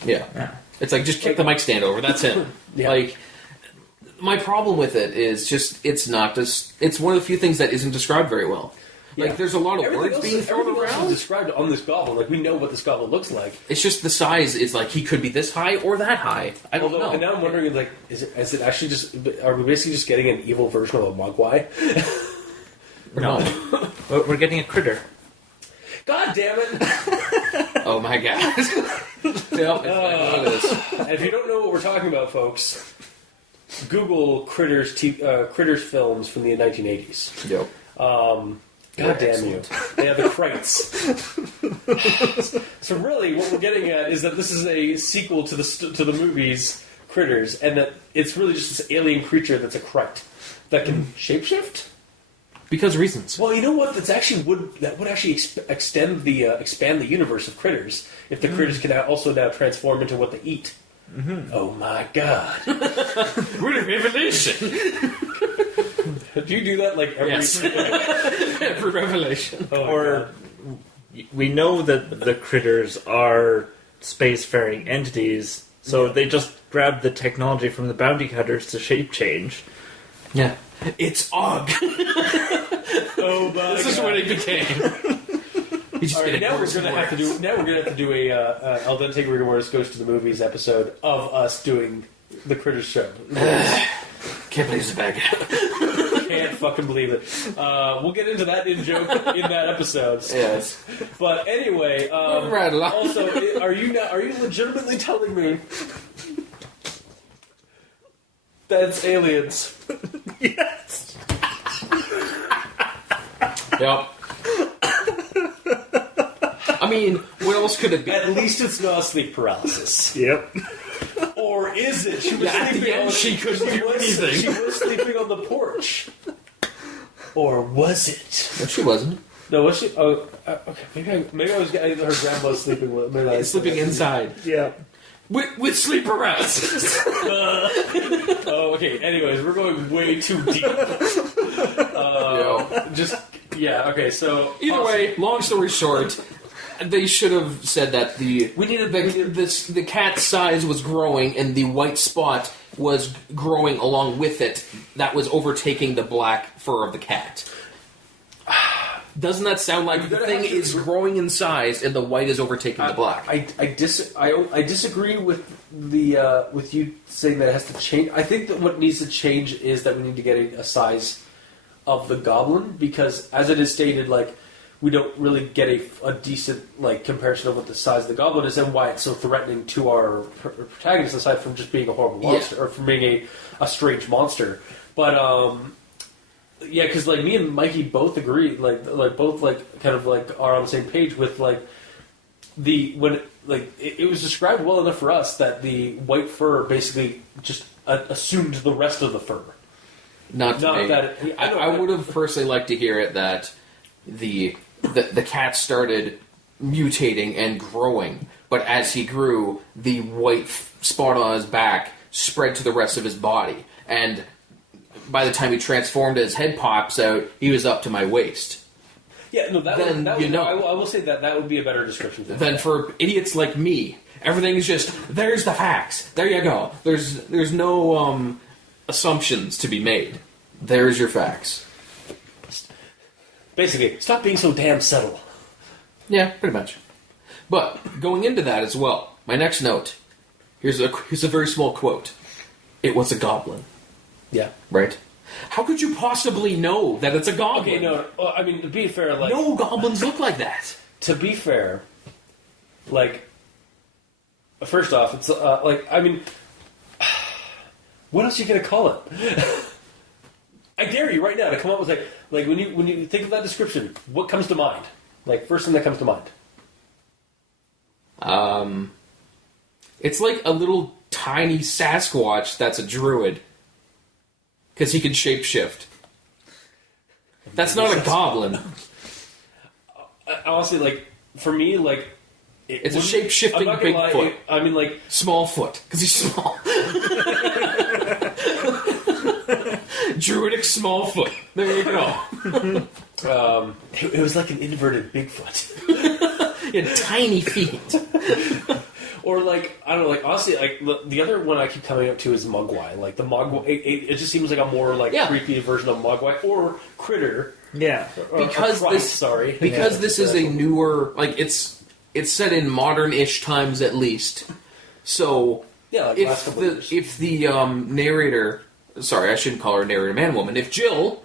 Yeah. It's like, just kick the mic stand over. That's him. Yeah. Like, my problem with it is just, it's one of the few things that isn't described very well. Like, Yeah. there's a lot of Everything words else being is- thrown everything else is around. described on this goblin. Like we know what this goblin looks like. It's just the size is like, he could be this high or that high. I don't know. And now I'm wondering, like, is it actually just? Are we basically just getting an evil version of a mogwai? No. We're getting a critter. God damn it! Oh my god. Yep, it is. And if you don't know what we're talking about, folks, Google Critters films from the 1980s. Yep. God damn you. They have the crates. So really, what we're getting at is that this is a sequel to the movies Critters, and that it's really just this alien creature that's a crate that can shapeshift. Because reasons. Well, you know what? That would actually expand the universe of Critters if the critters can also now transform into what they eat. Mm-hmm. Oh my god! What a revelation! Do you do that like every? Yes. Every revelation. Oh, Or we know that the critters are spacefaring entities, so they just grab the technology from the bounty cutters to shape change. Yeah. It's Og. Oh my This is god. what he became. He's just All right, getting now we're worse gonna and have to worse. do. Now we're gonna have to do a Al Dente Rigor Mortis Goes to the Movies episode of us doing the Critters show. Can't believe it's a bad guy. Can't fucking believe it. We'll get into that in joke in that episode. Yes. But anyway, Right along. also, are you legitimately telling me that's aliens? Yes! Yep. I mean, what else could it be? At least it's not sleep paralysis. Yep. Or is it? She was Yeah, at the sleeping end, on, she couldn't do anything. She was sleeping on the porch. Or was it? No, she wasn't. No, was she? Oh, okay. Maybe I was getting her grandma sleeping with. Maybe I was Sleeping inside. Yeah. With sleep paralysis. Oh, okay. Anyways, we're going way too deep. Okay. So Either way, long story short, they should have said that the cat size was growing and the white spot was growing along with it. That was overtaking the black fur of the cat. Doesn't that sound like the thing is growing in size and the white is overtaking the black? I disagree with with you saying that it has to change. I think that what needs to change is that we need to get a size of the goblin, because as it is stated, like, we don't really get a decent like comparison of what the size of the goblin is and why it's so threatening to our protagonist, aside from just being a horrible monster or from being a strange monster. But yeah, because like me and Mikey both agree, like both like kind of like are on the same page with like it was described well enough for us that the white fur basically just assumed the rest of the fur. Not me. that I would have personally liked to hear it that the cat started mutating and growing, but as he grew, the white spot on his back spread to the rest of his body, and by the time he transformed, his head pops out, he was up to my waist. Yeah, no, I will say that would be a better description. Then for idiots like me, everything's just, there's the facts. There you go. There's no assumptions to be made. There's your facts. Basically, stop being so damn subtle. Yeah, pretty much. But going into that as well, my next note. Here's a very small quote. It was a goblin. Yeah. Right? How could you possibly know that it's a goblin? Okay, no. I mean, to be fair, like no goblins look like that. To be fair, like first off, it's like I mean, what else are you gonna call it? I dare you right now to come up with like when you think of that description, what comes to mind? Like first thing that comes to mind. It's like a little tiny Sasquatch that's a druid. Because he can shapeshift. That's not a goblin. Honestly, like, for me, like... It's a shape-shifting Bigfoot. I mean, like... Small foot, because he's small. Druidic small foot. There you go. It was like an inverted Bigfoot. He had tiny feet. Or, like, I don't know, like, honestly, like, the other one I keep coming up to is Mogwai. Like, the Mogwai, it just seems like a more, like, creepy version of Mogwai. Or Critter. Yeah. Because this is a newer, like, it's set in modern-ish times at least. So, yeah, like if the narrator, sorry, I shouldn't call her narrator man-woman, if Jill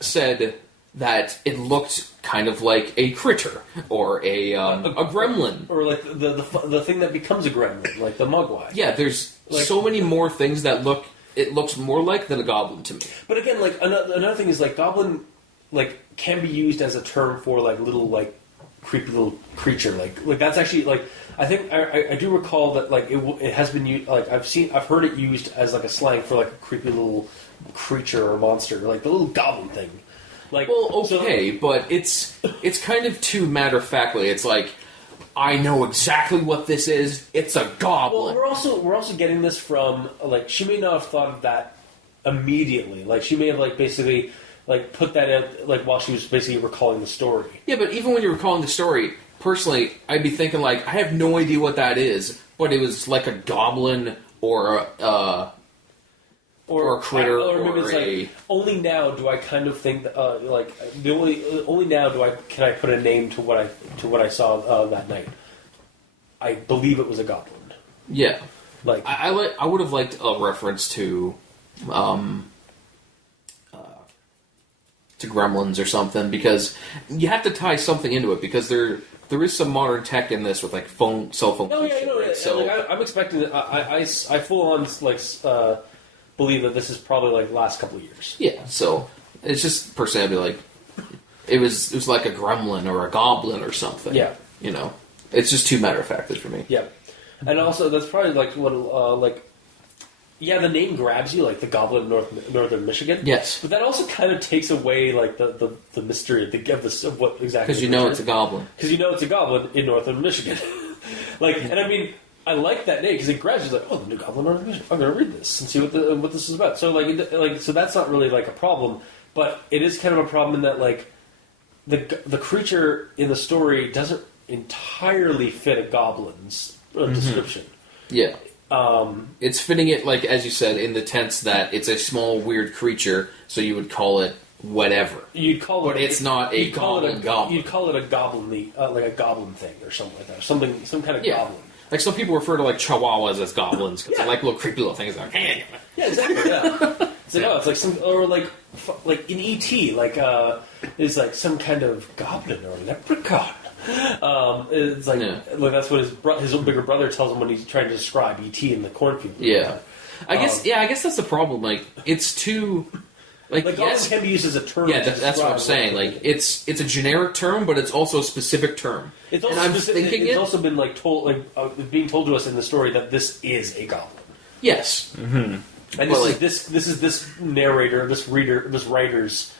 said that it looked kind of like a critter or a gremlin, or like the thing that becomes a gremlin, like the Mogwai. Yeah, there's like, so many more things that looks more like than a goblin to me. But again, like another thing is like goblin, like can be used as a term for like little like creepy little creature. Like that's actually like I think I do recall that like it has been used, like I've heard it used as like a slang for like a creepy little creature or monster, like the little goblin thing. Like, well, okay, but it's kind of too matter-of-factly. It's like, I know exactly what this is. It's a goblin. Well, we're also getting this from like she may not have thought of that immediately. Like she may have like basically like put that out like while she was basically recalling the story. Yeah, but even when you're recalling the story, personally, I'd be thinking like, I have no idea what that is, but it was like a goblin or a critter, or maybe or it's like only now do I kind of think like the only now can I put a name to what I saw that night. I believe it was a goblin. Yeah, like I would have liked a reference to Gremlins or something, because you have to tie something into it, because there is some modern tech in this with like cell phone. Oh yeah, you know, right? So like, I'm expecting. I full on like. Believe that this is probably like the last couple of years. Yeah, so it's just personally I'd be like, it was like a gremlin or a goblin or something. Yeah, you know, it's just too matter of factly for me. Yeah, and also that's probably like what like. Yeah, the name grabs you, like the Goblin in northern Michigan. Yes, but that also kind of takes away like the mystery of what exactly. Because you know it's a goblin. Because you know it's a goblin in northern Michigan. Like, and I mean. I like that name because it grabs you like, oh, the new Goblin Northern Michigan. I'm going to read this and see what this is about. So so that's not really like a problem, but it is kind of a problem in that like the creature in the story doesn't entirely fit a goblin's description. Yeah, it's fitting it like as you said in the sense that it's a small weird creature, so you would call it whatever. You'd call it, but it's not a goblin. You'd call it a goblin, like a goblin thing or something like that, some kind of goblin. Like some people refer to like chihuahuas as goblins because they're like little creepy little things. Like, hey. Yeah, exactly. Yeah, it's like it's like some or like in E.T. like is like some kind of goblin or leprechaun. It's like that's what his bigger brother tells him when he's trying to describe E.T. in the cornfield. Yeah, I guess that's the problem. Like it's too. Like goblin can be used as a term. Yeah, that's what I'm saying. Like it's a generic term, but it's also a specific term. It's also it's also been like told, like being told to us in the story that this is a goblin. Yes, and this is this narrator, this writer's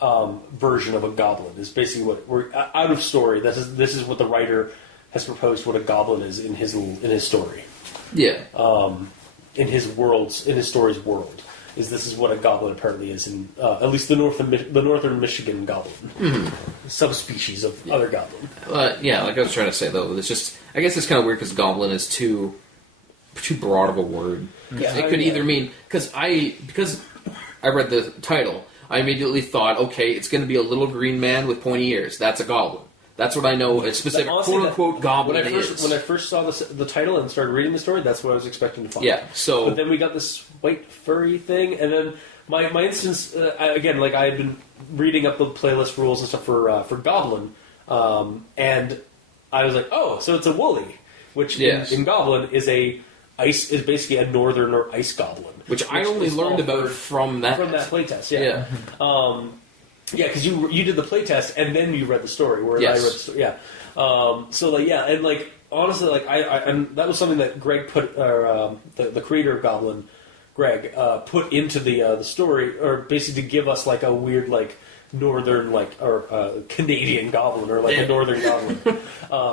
version of a goblin is basically what we're out of story. This is what the writer has proposed what a goblin is in his story. Yeah, in his story's world. This is what a goblin apparently is in at least the northern Michigan goblin, subspecies of other goblin. Yeah, like I was trying to say though, it's just I guess it's kind of weird because goblin is too broad of a word. Yeah, it could either mean because I read the title, I immediately thought, okay, it's going to be a little green man with pointy ears. That's a goblin. That's what I know a specific quote-unquote goblin is. When I first saw the title and started reading the story, that's what I was expecting to find. Yeah, so... But then we got this white furry thing, and then my instance, again, like I had been reading up the playlist rules and stuff for Goblin, and I was like, oh, so it's a woolly, which in Goblin is basically a northern or ice goblin. Which I only learned about from that playtest, yeah. Yeah, because you did the playtest and then you read the story. Whereas I read the story, yeah. So like and like honestly, like I and that was something that Greg put, or the creator of Goblin, Greg, put into the story, or basically to give us like a weird like northern or Canadian goblin or like a northern goblin.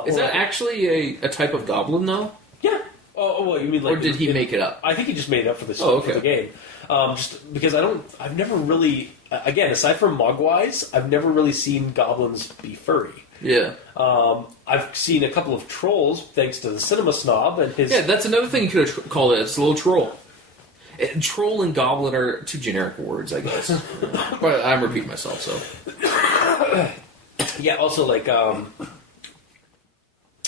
Is that actually a type of goblin though? Yeah. Oh, well, you mean like? Or did he make it up? I think he just made it up for the for the game. Just because I've never really, again, aside from Mogwais, I've never really seen goblins be furry. Yeah. I've seen a couple of trolls, thanks to the Cinema Snob and his... Yeah, that's another thing you could have called it. It's a little troll. Troll and goblin are two generic words, I guess. But I'm repeating myself, so... Yeah, also, like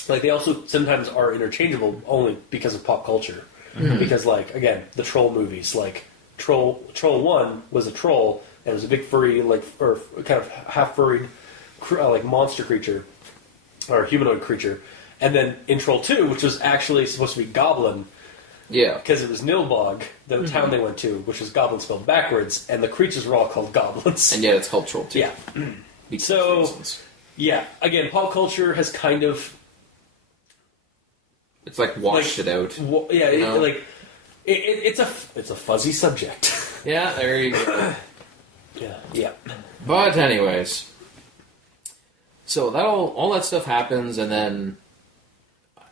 they also sometimes are interchangeable only because of pop culture. Mm-hmm. Because, like, again, the troll movies, like, Troll 1 was a troll, and it was a big furry, like, or kind of half-furried, like, monster creature, or humanoid creature. And then in Troll 2, which was actually supposed to be Goblin, because it was Nilbog, the town they went to, which was Goblin spelled backwards, and the creatures were all called goblins. And yet it's called Troll 2. Yeah. So, yeah, again, pop culture has kind of... It's like washed it out. Yeah, it's a fuzzy subject. Yeah, there you go. Yeah. But anyways, so that all that stuff happens, and then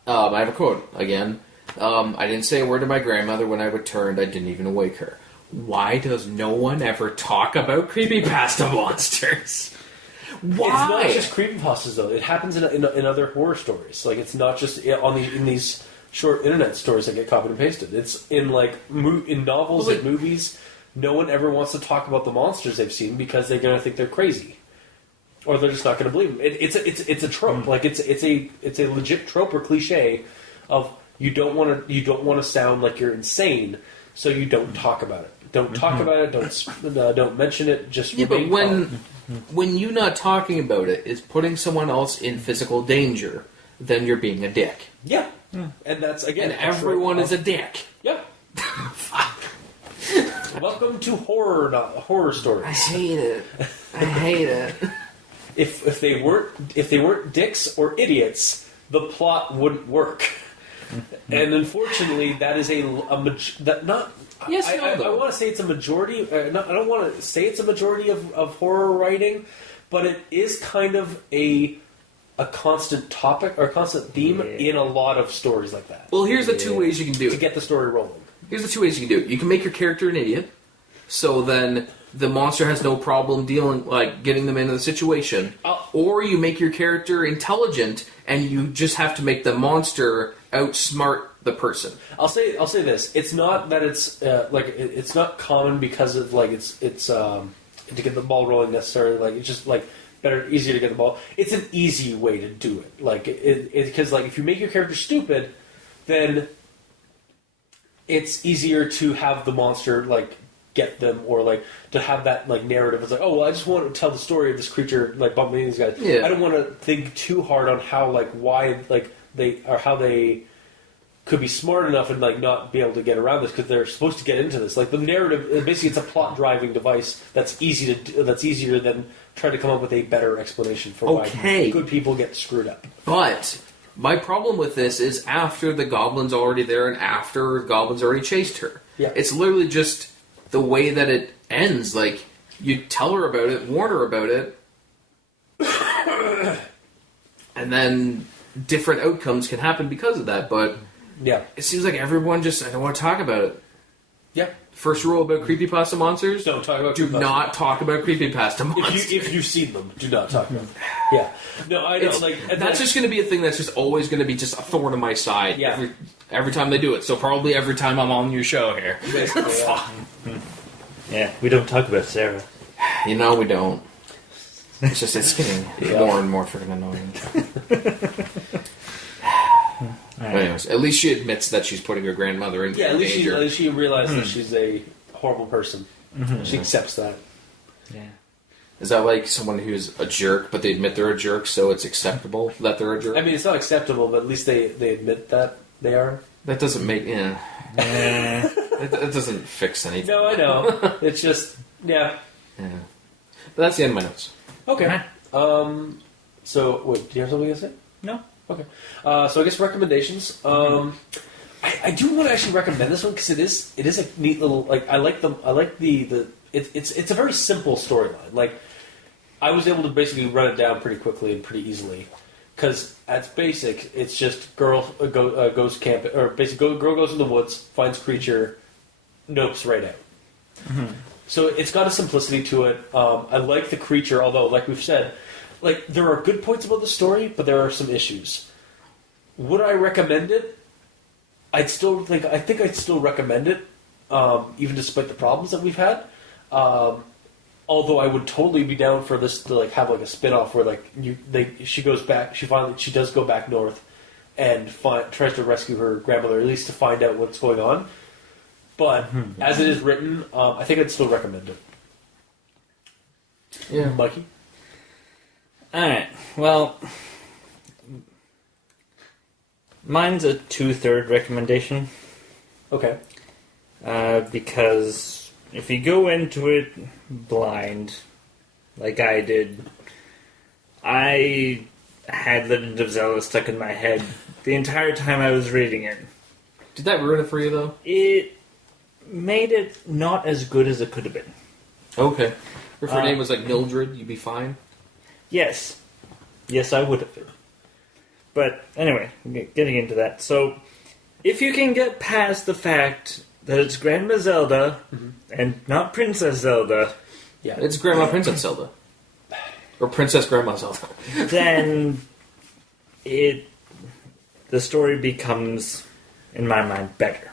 I have a quote again. I didn't say a word to my grandmother when I returned. I didn't even awake her. Why does no one ever talk about creepypasta monsters? Why? It's not just creepypastas, though. It happens in other horror stories. Like, it's not just in these short internet stories that get copied and pasted. It's in, like, in novels and movies. No one ever wants to talk about the monsters they've seen because they're going to think they're crazy. Or they're just not going to believe them. It's a trope. Like, it's a legit trope or cliche of you don't want to sound like you're insane, so you don't talk about it. Don't talk about it. Don't mention it. Just but when you not talking about it is putting someone else in physical danger, then you're being a dick. Yeah, and that's again. And everyone is a dick. Yep. Welcome to horror stories. I hate it. If they weren't dicks or idiots, the plot wouldn't work. And unfortunately, that is I want to say it's a majority. I don't want to say it's a majority of horror writing, but it is kind of a constant topic or constant theme in a lot of stories like that. Well, here's the two ways you can do it to get the story rolling. Here's the two ways you can do it. You can make your character an idiot, so then the monster has no problem getting them into the situation, or you make your character intelligent and you just have to make the monster outsmart the person. I'll say this: it's not that it's it's not common because of it's to get the ball rolling necessarily. Like it's just easier to get the ball. It's an easy way to do it. Because if you make your character stupid, then it's easier to have the monster get them, or to have that narrative. It's oh well, I just want to tell the story of this creature bumping into these guys. Yeah. I don't want to think too hard on how why they or how they could be smart enough and not be able to get around this because they're supposed to get into this. The narrative, basically, it's a plot driving device that's easy to do, that's easier than trying to come up with a better explanation for why good people get screwed up. But my problem with this is after the goblin's already there and after the goblin's already chased her. Yeah. It's literally just the way that it ends. You tell her about it, warn her about it, and then different outcomes can happen because of that. But yeah, it seems like everyone I don't want to talk about it. Yeah. First rule about creepypasta monsters: don't talk about. Do not talk about creepypasta monsters. If you've seen them, do not talk about them. Yeah. No, I know. That's just going to be a thing that's just always going to be just a thorn in my side. Yeah. Every time they do it. So probably every time I'm on your show here. Basically, Yeah, we don't talk about Sarah. You know, we don't. It's just, it's getting more and more freaking annoying. But anyways, at least she admits that she's putting her grandmother in at least danger. at least she realizes that she's a horrible person. She accepts that. Yeah. Is that like someone who's a jerk, but they admit they're a jerk, so it's acceptable that they're a jerk? I mean, it's not acceptable, but at least they admit that they are. That doesn't make... it doesn't fix anything. No, I know. It's just, Yeah. But that's the end of my notes. Okay. So, wait, do you have something to say? No. Okay. So I guess recommendations. I do want to actually recommend this one because it is a neat little, like, I like it's a very simple storyline. Like, I was able to basically run it down pretty quickly and pretty easily. Because at its basic, it's just girl goes camping, or basically girl goes in the woods, finds creature, nopes right out. So it's got a simplicity to it. I like the creature, although, like we've said, like there are good points about the story, but there are some issues. Would I recommend it? I think I'd still recommend it, even despite the problems that we've had. Although I would totally be down for this to like have like a spin-off where like she does go back north and tries to rescue her grandmother, or at least to find out what's going on. But as it is written, I think I'd still recommend it. Yeah. Mikey? Alright, well, mine's a 2/3 recommendation. Okay. Because if you go into it blind, like I did, I had Legend of Zelda stuck in my head the entire time I was reading it. Did that ruin it for you, though? It made it not as good as it could have been. Okay. If her name was like Mildred, you'd be fine? Yes. Yes, I would have been. But anyway, getting into that. So, if you can get past the fact that it's Grandma Zelda and not Princess Zelda, Yeah. It's Grandma Princess Zelda. Or Princess Grandma Zelda. then the story becomes, in my mind, better.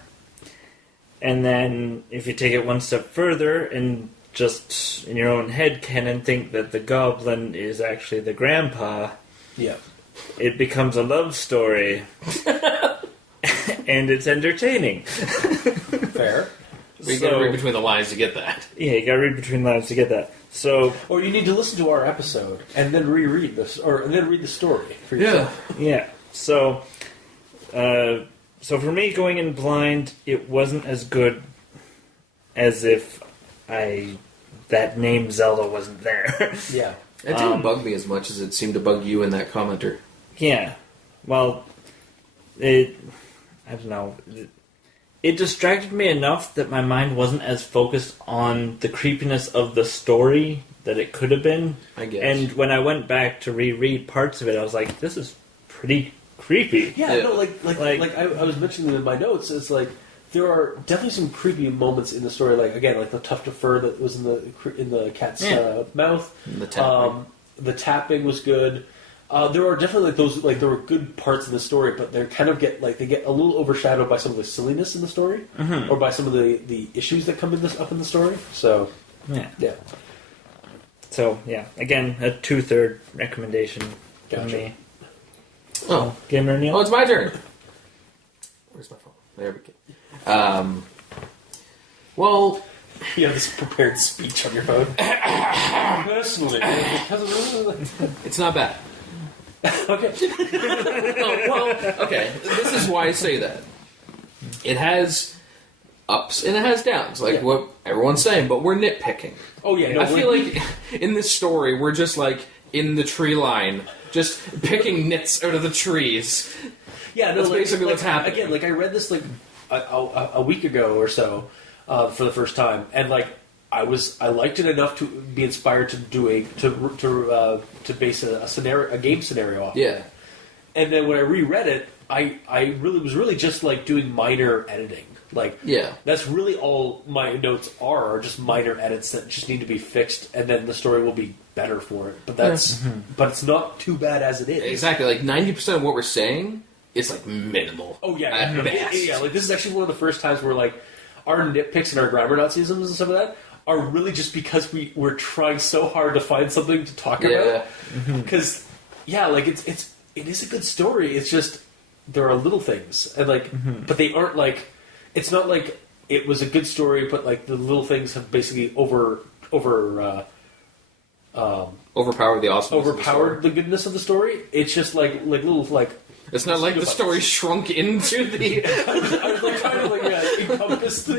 And then if you take it one step further and just in your own head canon think that the goblin is actually the grandpa, Yeah. it becomes a love story. And it's entertaining. Fair. You gotta read between the lines to get that. Yeah, you gotta read between lines to get that. So, Or you need to listen to our episode and then reread this, and then read the story for yourself. yeah. So for me, going in blind, it wasn't as good as if that name Zelda wasn't there. Yeah. It didn't bug me as much as it seemed to bug you in that commenter. Yeah. Well, I don't know. It distracted me enough that my mind wasn't as focused on the creepiness of the story that it could have been. I guess. And when I went back to reread parts of it, I was like, this is pretty creepy. Yeah, Yeah. no, like I was mentioning in my notes, it's like there are definitely some creepy moments in the story. Like again, like the tuft of fur that was in the cat's mouth. The tapping. The tapping was good. There are definitely like those, like there were good parts of the story, but they kind of get a little overshadowed by some of the silliness in the story, or by some of the issues that come up in the story. So yeah. So yeah, again, a 2/3 recommendation from Gotcha. me. Oh. Gamer Neil? Oh, it's my turn. Where's my phone? There we go. Well, You have this prepared speech on your phone. Personally, it's not bad. okay. Okay, this is why I say that. It has ups and it has downs, like what everyone's saying, but we're nitpicking. Oh yeah, no, I feel like in this story, we're just like in the tree line, just picking nits out of the trees. yeah, no, That's basically what's happening. Again, like I read this like a week ago or so for the first time, and like I liked it enough to be inspired to to base a game scenario off. Yeah. And then when I reread it, I was really just like doing minor editing. Like, Yeah. that's really all my notes are just minor edits that just need to be fixed, and then the story will be better for it. But but it's not too bad as it is. Exactly, like 90% of what we're saying is like minimal. Oh yeah, At best. yeah. Like this is actually one of the first times where like our nitpicks and our grammar Nazisms and some of that are really just because we're trying so hard to find something to talk Yeah. about. Because like it is a good story. It's just there are little things, and like, but they aren't like. It's not like it was a good story, but like the little things have basically overpowered Overpowered the awesomeness. overpowered the goodness of the story. It's just like little like. It's not like the story shrunk into the. I was like trying to like encompass the.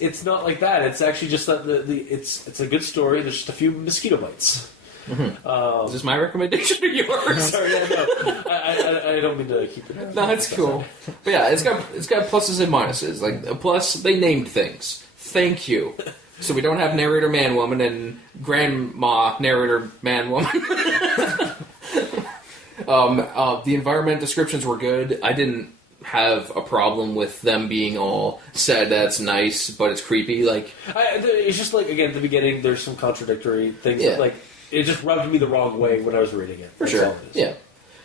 It's not like that. It's actually just that it's a good story. There's just a few mosquito bites. Is this my recommendation or yours? Sorry, I don't mean to keep it. No, it's cool. But yeah, it's got pluses and minuses. Like a plus, they named things. Thank you. So we don't have narrator man woman and grandma narrator man woman. The environment descriptions were good. I didn't have a problem with them being all said that's nice, but it's creepy. Like it's just like again at the beginning. There's some contradictory things. Yeah. That, like it just rubbed me the wrong way when I was reading it. for That's sure, all it is. yeah.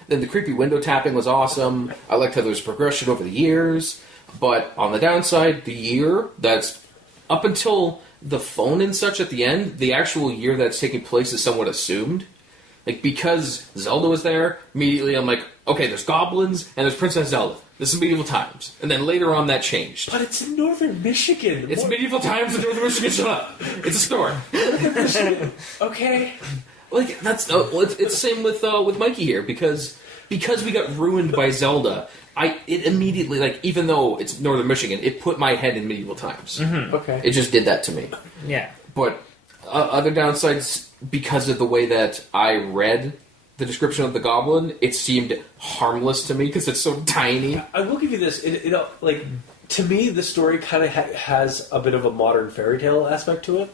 Then the creepy window tapping was awesome. I liked how there was progression over the years. But on the downside, the year that's up until the phone and such at the end, the actual year that's taking place is somewhat assumed. Like, because Zelda was there, immediately I'm like, okay, there's goblins, and there's Princess Zelda. This is medieval times. And then later on, that changed. But it's in northern Michigan. It's medieval times in northern Michigan, shut up! It's a story. Okay. Like, that's... it's the same with Mikey here, because we got ruined by Zelda, it immediately, like, even though it's northern Michigan, it put my head in medieval times. Okay. It just did that to me. Yeah. But other downsides, because of the way that I read the description of the goblin, it seemed harmless to me because it's so tiny. I will give you this. Like to me, the story kind of has a bit of a modern fairy tale aspect to it,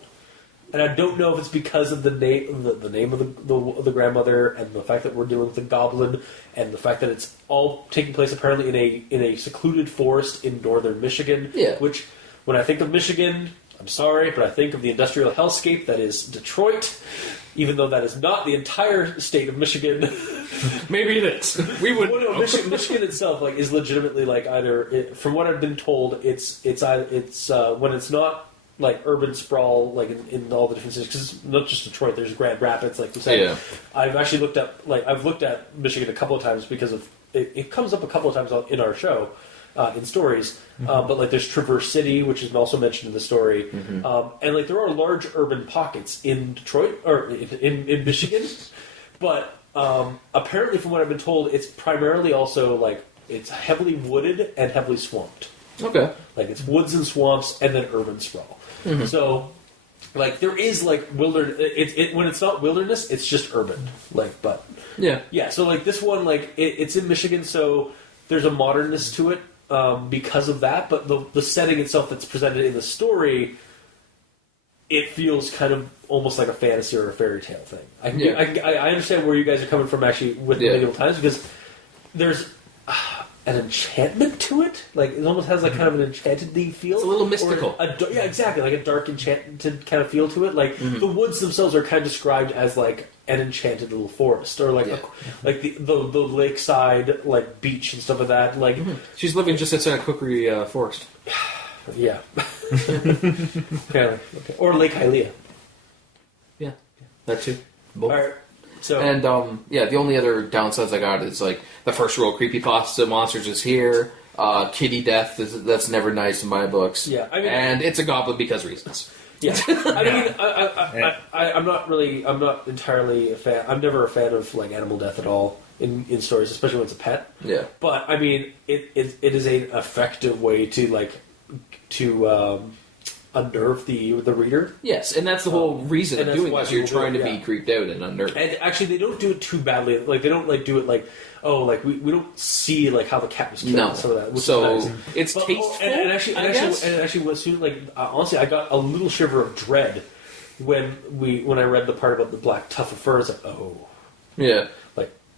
and I don't know if it's because of the name of the grandmother and the fact that we're dealing with the goblin and the fact that it's all taking place apparently in a secluded forest in northern Michigan. Yeah. Which, when I think of Michigan, I'm sorry, but I think of the industrial hellscape that is Detroit, even though that is not the entire state of Michigan. Maybe it is. We would. Well, no, Michigan itself is legitimately either. From what I've been told, it's when it's not like urban sprawl in all the different cities, because it's not just Detroit. There's Grand Rapids, like you said. Yeah. I've actually looked at Michigan a couple of times because of it comes up a couple of times in our show. In stories, but there's Traverse City, which is also mentioned in the story, and there are large urban pockets in Detroit or in Michigan, but apparently, from what I've been told, it's primarily also it's heavily wooded and heavily swamped. Okay. It's woods and swamps and then urban sprawl. So, there is wilderness. When it's not wilderness, it's just urban. But yeah. So this one, it's in Michigan, so there's a modernness to it. Because of that, but the setting itself that's presented in the story, it feels kind of almost like a fantasy or a fairy tale thing. I understand where you guys are coming from actually with medieval times, because there's an enchantment to it. It almost has kind of an enchanted feel. It's a little mystical. Yeah, exactly. Like a dark enchanted kind of feel to it. The woods themselves are kind of described as an enchanted little forest, or the lakeside beach and stuff like that. She's living just outside of Cookery Forest. Yeah. Okay. Or Lake Hylia. Yeah, that too. Both. All right. So and the only other downsides I got is the first row of creepypasta monsters is here. Kitty death that's never nice in my books. Yeah, and it's a goblin because reasons. Yeah, I'm not entirely a fan. I'm never a fan of like animal death at all in stories, especially when it's a pet. Yeah. But I mean, it is an effective way to unnerve the reader. Yes, and that's the whole reason of doing this. You're trying to be creeped out and unnerved. And actually, they don't do it too badly. Like they don't do it we don't see how the cat was killed. No. And some of that. Which So is nice. it's But- tasteful. And actually, was soon honestly, I got a little shiver of dread when I read the part about the black tuft of fur. It's Yeah.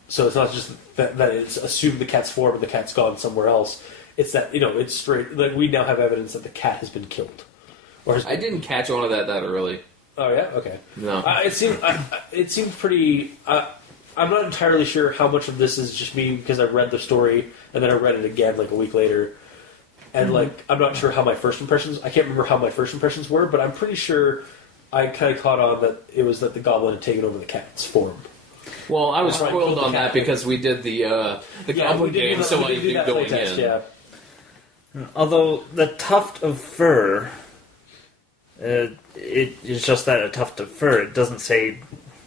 So it's not just that it's assumed the cat's form and the cat's gone somewhere else. It's that it's straight. We now have evidence that the cat has been killed. I didn't catch on to that early. Oh yeah, okay. No. It seemed pretty. I'm not entirely sure how much of this is just me because I read the story and then I read it again a week later. and like I'm not sure how my first impressions. I can't remember how my first impressions were, but I'm pretty sure I kind of caught on that it was that the goblin had taken over the cat's form. Well, I was Right, spoiled the on cat that because we did the Goblin game, so I knew going in. Yeah. Although the tuft of fur, it is just that a tuft of fur. It doesn't say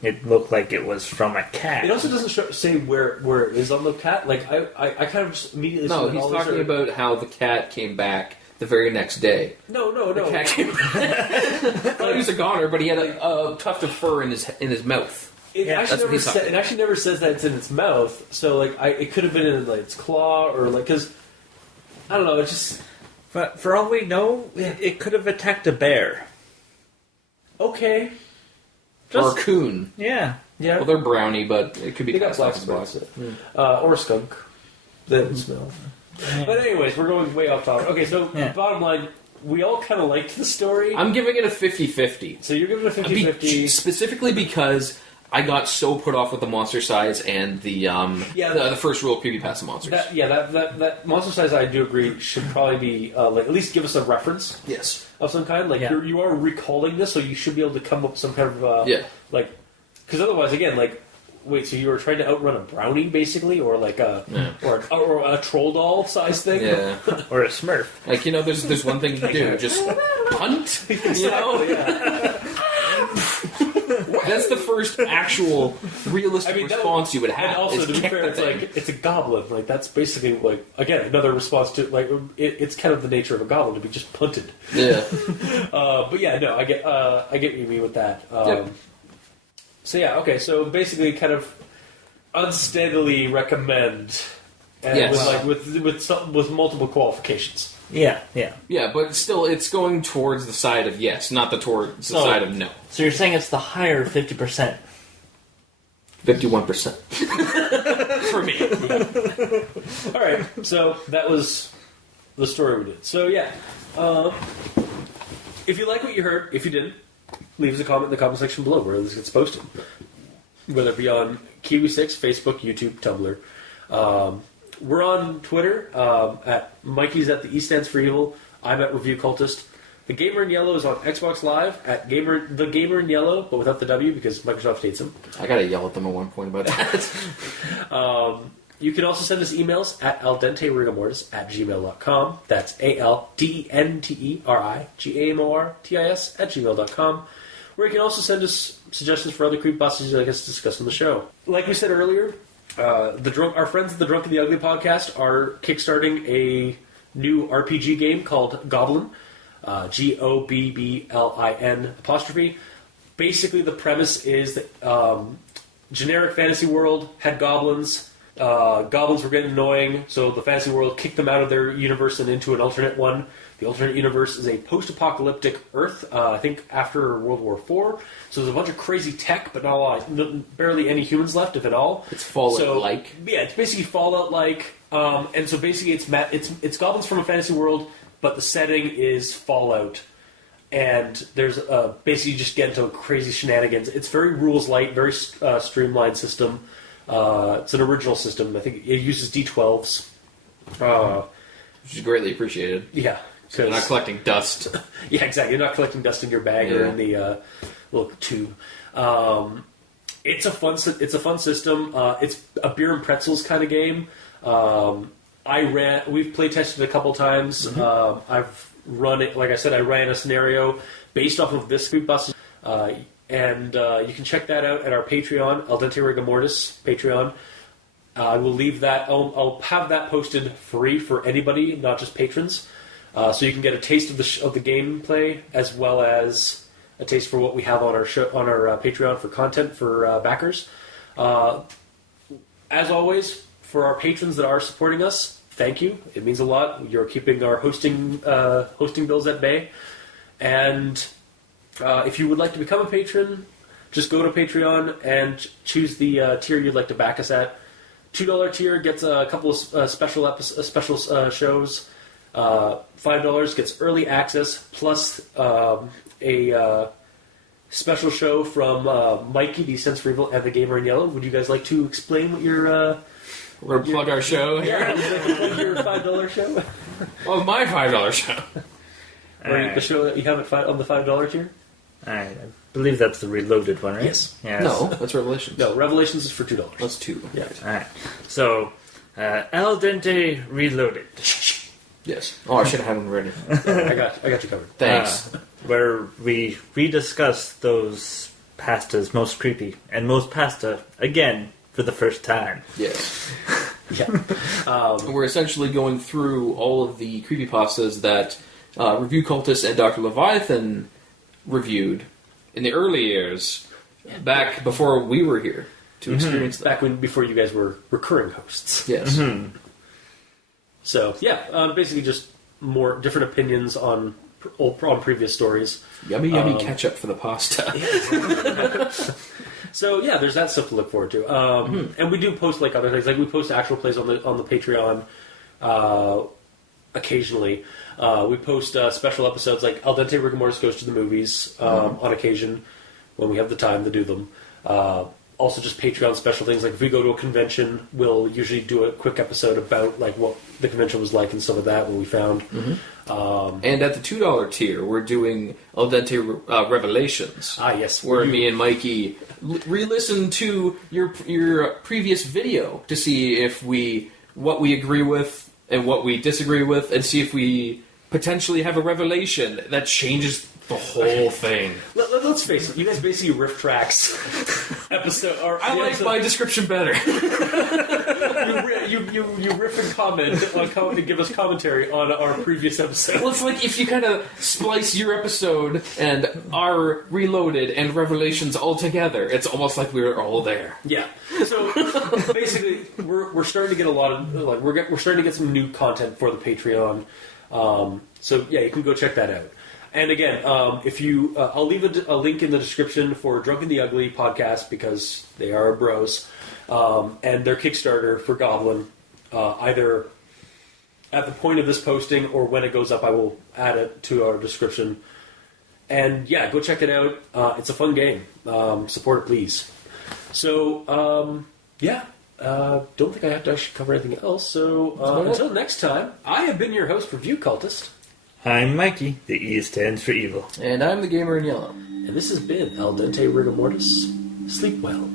it looked like it was from a cat. It also doesn't say where it is on the cat. Like I kind of just immediately. No, he's talking about how the cat came back the very next day. No. The cat came back. Well, he was a goner, but he had a tuft of fur in his mouth. It actually never says that it's in its mouth. So like it could have been in like its claw or like because I don't know. It just For all we know, it could have attacked a bear. okay. Or a coon. Yeah. Yeah. Well, they're brownie, but it could be They got passed black off as black. spots. Or a skunk. That would smell. But anyways, we're going way off topic. Okay, so bottom line, we all kind of liked the story. I'm giving it a 50-50. So you're giving it a 50-50. Specifically because I got so put off with the monster size and the first rule of creepypasta monsters. That monster size, I do agree, should probably be like at least give us a reference. Yes. Of some kind. Like you are recalling this, so you should be able to come up with some kind of like because otherwise, again, like. Wait, so you were trying to outrun a brownie, basically, or like a or a troll doll size thing? Yeah, or a Smurf. Like there's one thing to do, just punt. You know, that's the first actual realistic response you would have. And also, to be fair, it's like it's a goblin. Like that's basically like again another response to like it's kind of the nature of a goblin to be just punted. Yeah. But yeah, no, I get what you mean with that. Yep. So yeah, okay. So basically, kind of unsteadily recommend, and Yes. with multiple qualifications. Yeah. Yeah, but still, it's going towards the side of yes, not towards the side of no. So you're saying it's the higher 50%. 51% for me. All right. So that was the story we did. So yeah, if you like what you heard, if you didn't. Leave us a comment in the comment section below where this gets posted. Whether it be on Kiwi6, Facebook, YouTube, Tumblr. We're on Twitter at Mikey's at the E stands for evil. I'm at Review Cultist. The Gamer in Yellow is on Xbox Live at the Gamer in Yellow, but without the W because Microsoft hates him. I gotta yell at them at one point about that. You can also send us emails at aldenterigamortis@gmail.com. That's ALDENTERIGAMORTIS@gmail.com. Where you can also send us suggestions for other creepypastas you'd like us to discuss on the show. Like we said earlier, our friends at the Drunk and the Ugly podcast are kickstarting a new RPG game called Goblin. GOBBLIN'. Basically, the premise is that generic fantasy world had goblins. Goblins were getting annoying, so the fantasy world kicked them out of their universe and into an alternate one. The alternate universe is a post-apocalyptic Earth, I think after World War IV. So there's a bunch of crazy tech, but barely any humans left, if at all. It's Fallout-like. Yeah, it's basically Fallout-like. And so basically it's goblins from a fantasy world, but the setting is Fallout. And there's basically you just get into crazy shenanigans. It's very rules-light, very streamlined system. It's an original system. I think it uses D12s. Which is greatly appreciated. Yeah. So you're not collecting dust. Yeah, exactly. You're not collecting dust in your bag or in the little tube. It's a fun system. It's a beer and pretzels kind of game. We've play tested it a couple times. Mm-hmm. I've run it. Like I said, I ran a scenario based off of this creepypasta. And you can check that out at our Patreon, Al Dente Rigamortis Patreon. I will leave that. I'll have that posted free for anybody, not just patrons. So you can get a taste of the gameplay as well as a taste for what we have on our show, on our Patreon for content for backers. As always, for our patrons that are supporting us, thank you. It means a lot. You're keeping our hosting bills at bay. And if you would like to become a patron, just go to Patreon and choose the tier you'd like to back us at. $2 tier gets a couple of special shows. $5 gets early access plus a special show from Mikey, the Sense for Evil, and the Gamer in Yellow. Would you guys like to explain what your We're gonna plug our show here. Yeah, would you like to plug your $5 show? Oh, my $5 show. Or the show that you have on the $5 tier? Alright, I believe that's the reloaded one, right? Yes. No, that's Revelations. No, Revelations is for $2. That's 2. Yeah. Alright. So, Al Dente Reloaded. Yes. Oh, I should have had one ready. I got you covered. Thanks. Where we rediscuss those pastas most creepy and most pasta again for the first time. Yes. Yeah. We're essentially going through all of the creepypastas that Review Cultist and Dr. Leviathan reviewed in the early years, back before we were here to experience them. Before you guys were recurring hosts. Yes. So, yeah, basically just more different opinions on previous stories. Yummy ketchup for the pasta. So, yeah, there's that stuff to look forward to. And we do post, like, other things. Like, we post actual plays on the Patreon occasionally. We post special episodes, like Al Dente Rigor Mortis Goes to the Movies on occasion when we have the time to do them. Also just Patreon special things, like if we go to a convention, we'll usually do a quick episode about like what the convention was like and stuff like that, what we found. And at the $2 tier, we're doing Al Dente Revelations. Ah, yes. Where me and Mikey re-listen to your previous video to see if what we agree with and what we disagree with, and see if we potentially have a revelation that changes the whole thing. Let's face it, you guys basically riff tracks episode. Or I like my description better. you riff and comment and give us commentary on our previous episode. Well, it's like if you kind of splice your episode and our Reloaded and Revelations all together, it's almost like we're all there. Yeah. So basically, we're starting to get a lot of we're starting to get some new content for the Patreon. So yeah, you can go check that out. And again, if you, I'll leave a link in the description for Drunk and the Ugly podcast because they are bros, and their Kickstarter for Goblin. Either at the point of this posting or when it goes up, I will add it to our description. And yeah, go check it out. It's a fun game. Support it, please. So yeah, don't think I have to actually cover anything else. So until next time, I have been your host, Review Cultist. I'm Mikey. The E stands for evil. And I'm the gamer in yellow. And this has been Al Dente Rigor Mortis. Sleep well.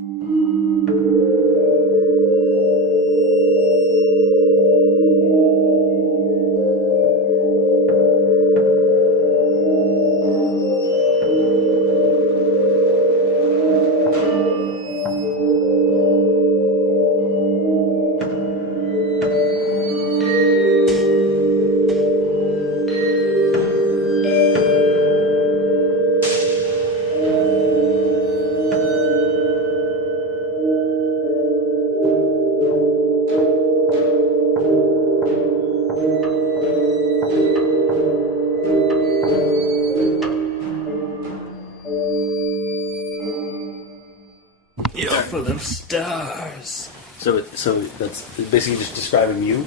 You're full of stars. So that's basically just describing you.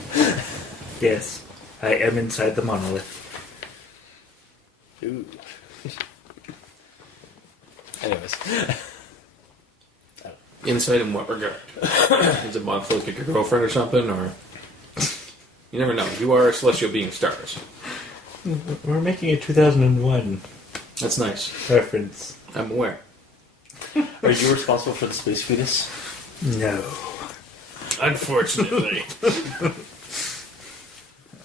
Yes, I am inside the monolith. Ooh. Anyways. Inside in what regard? Is it monthly like your girlfriend or something, or you never know. You are celestial being stars. We're making a 2001 That's nice. reference. I'm aware. Are you responsible for the space fetus? No. Unfortunately.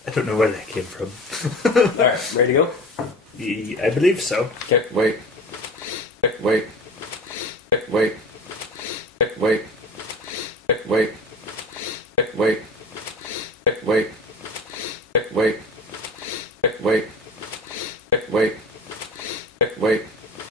I don't know where that came from. Alright, ready to go? I believe so. Okay. Wait. Wait. Wait. Wait. Wait. Wait. Wait. Wait. Wait. Wait. Wait.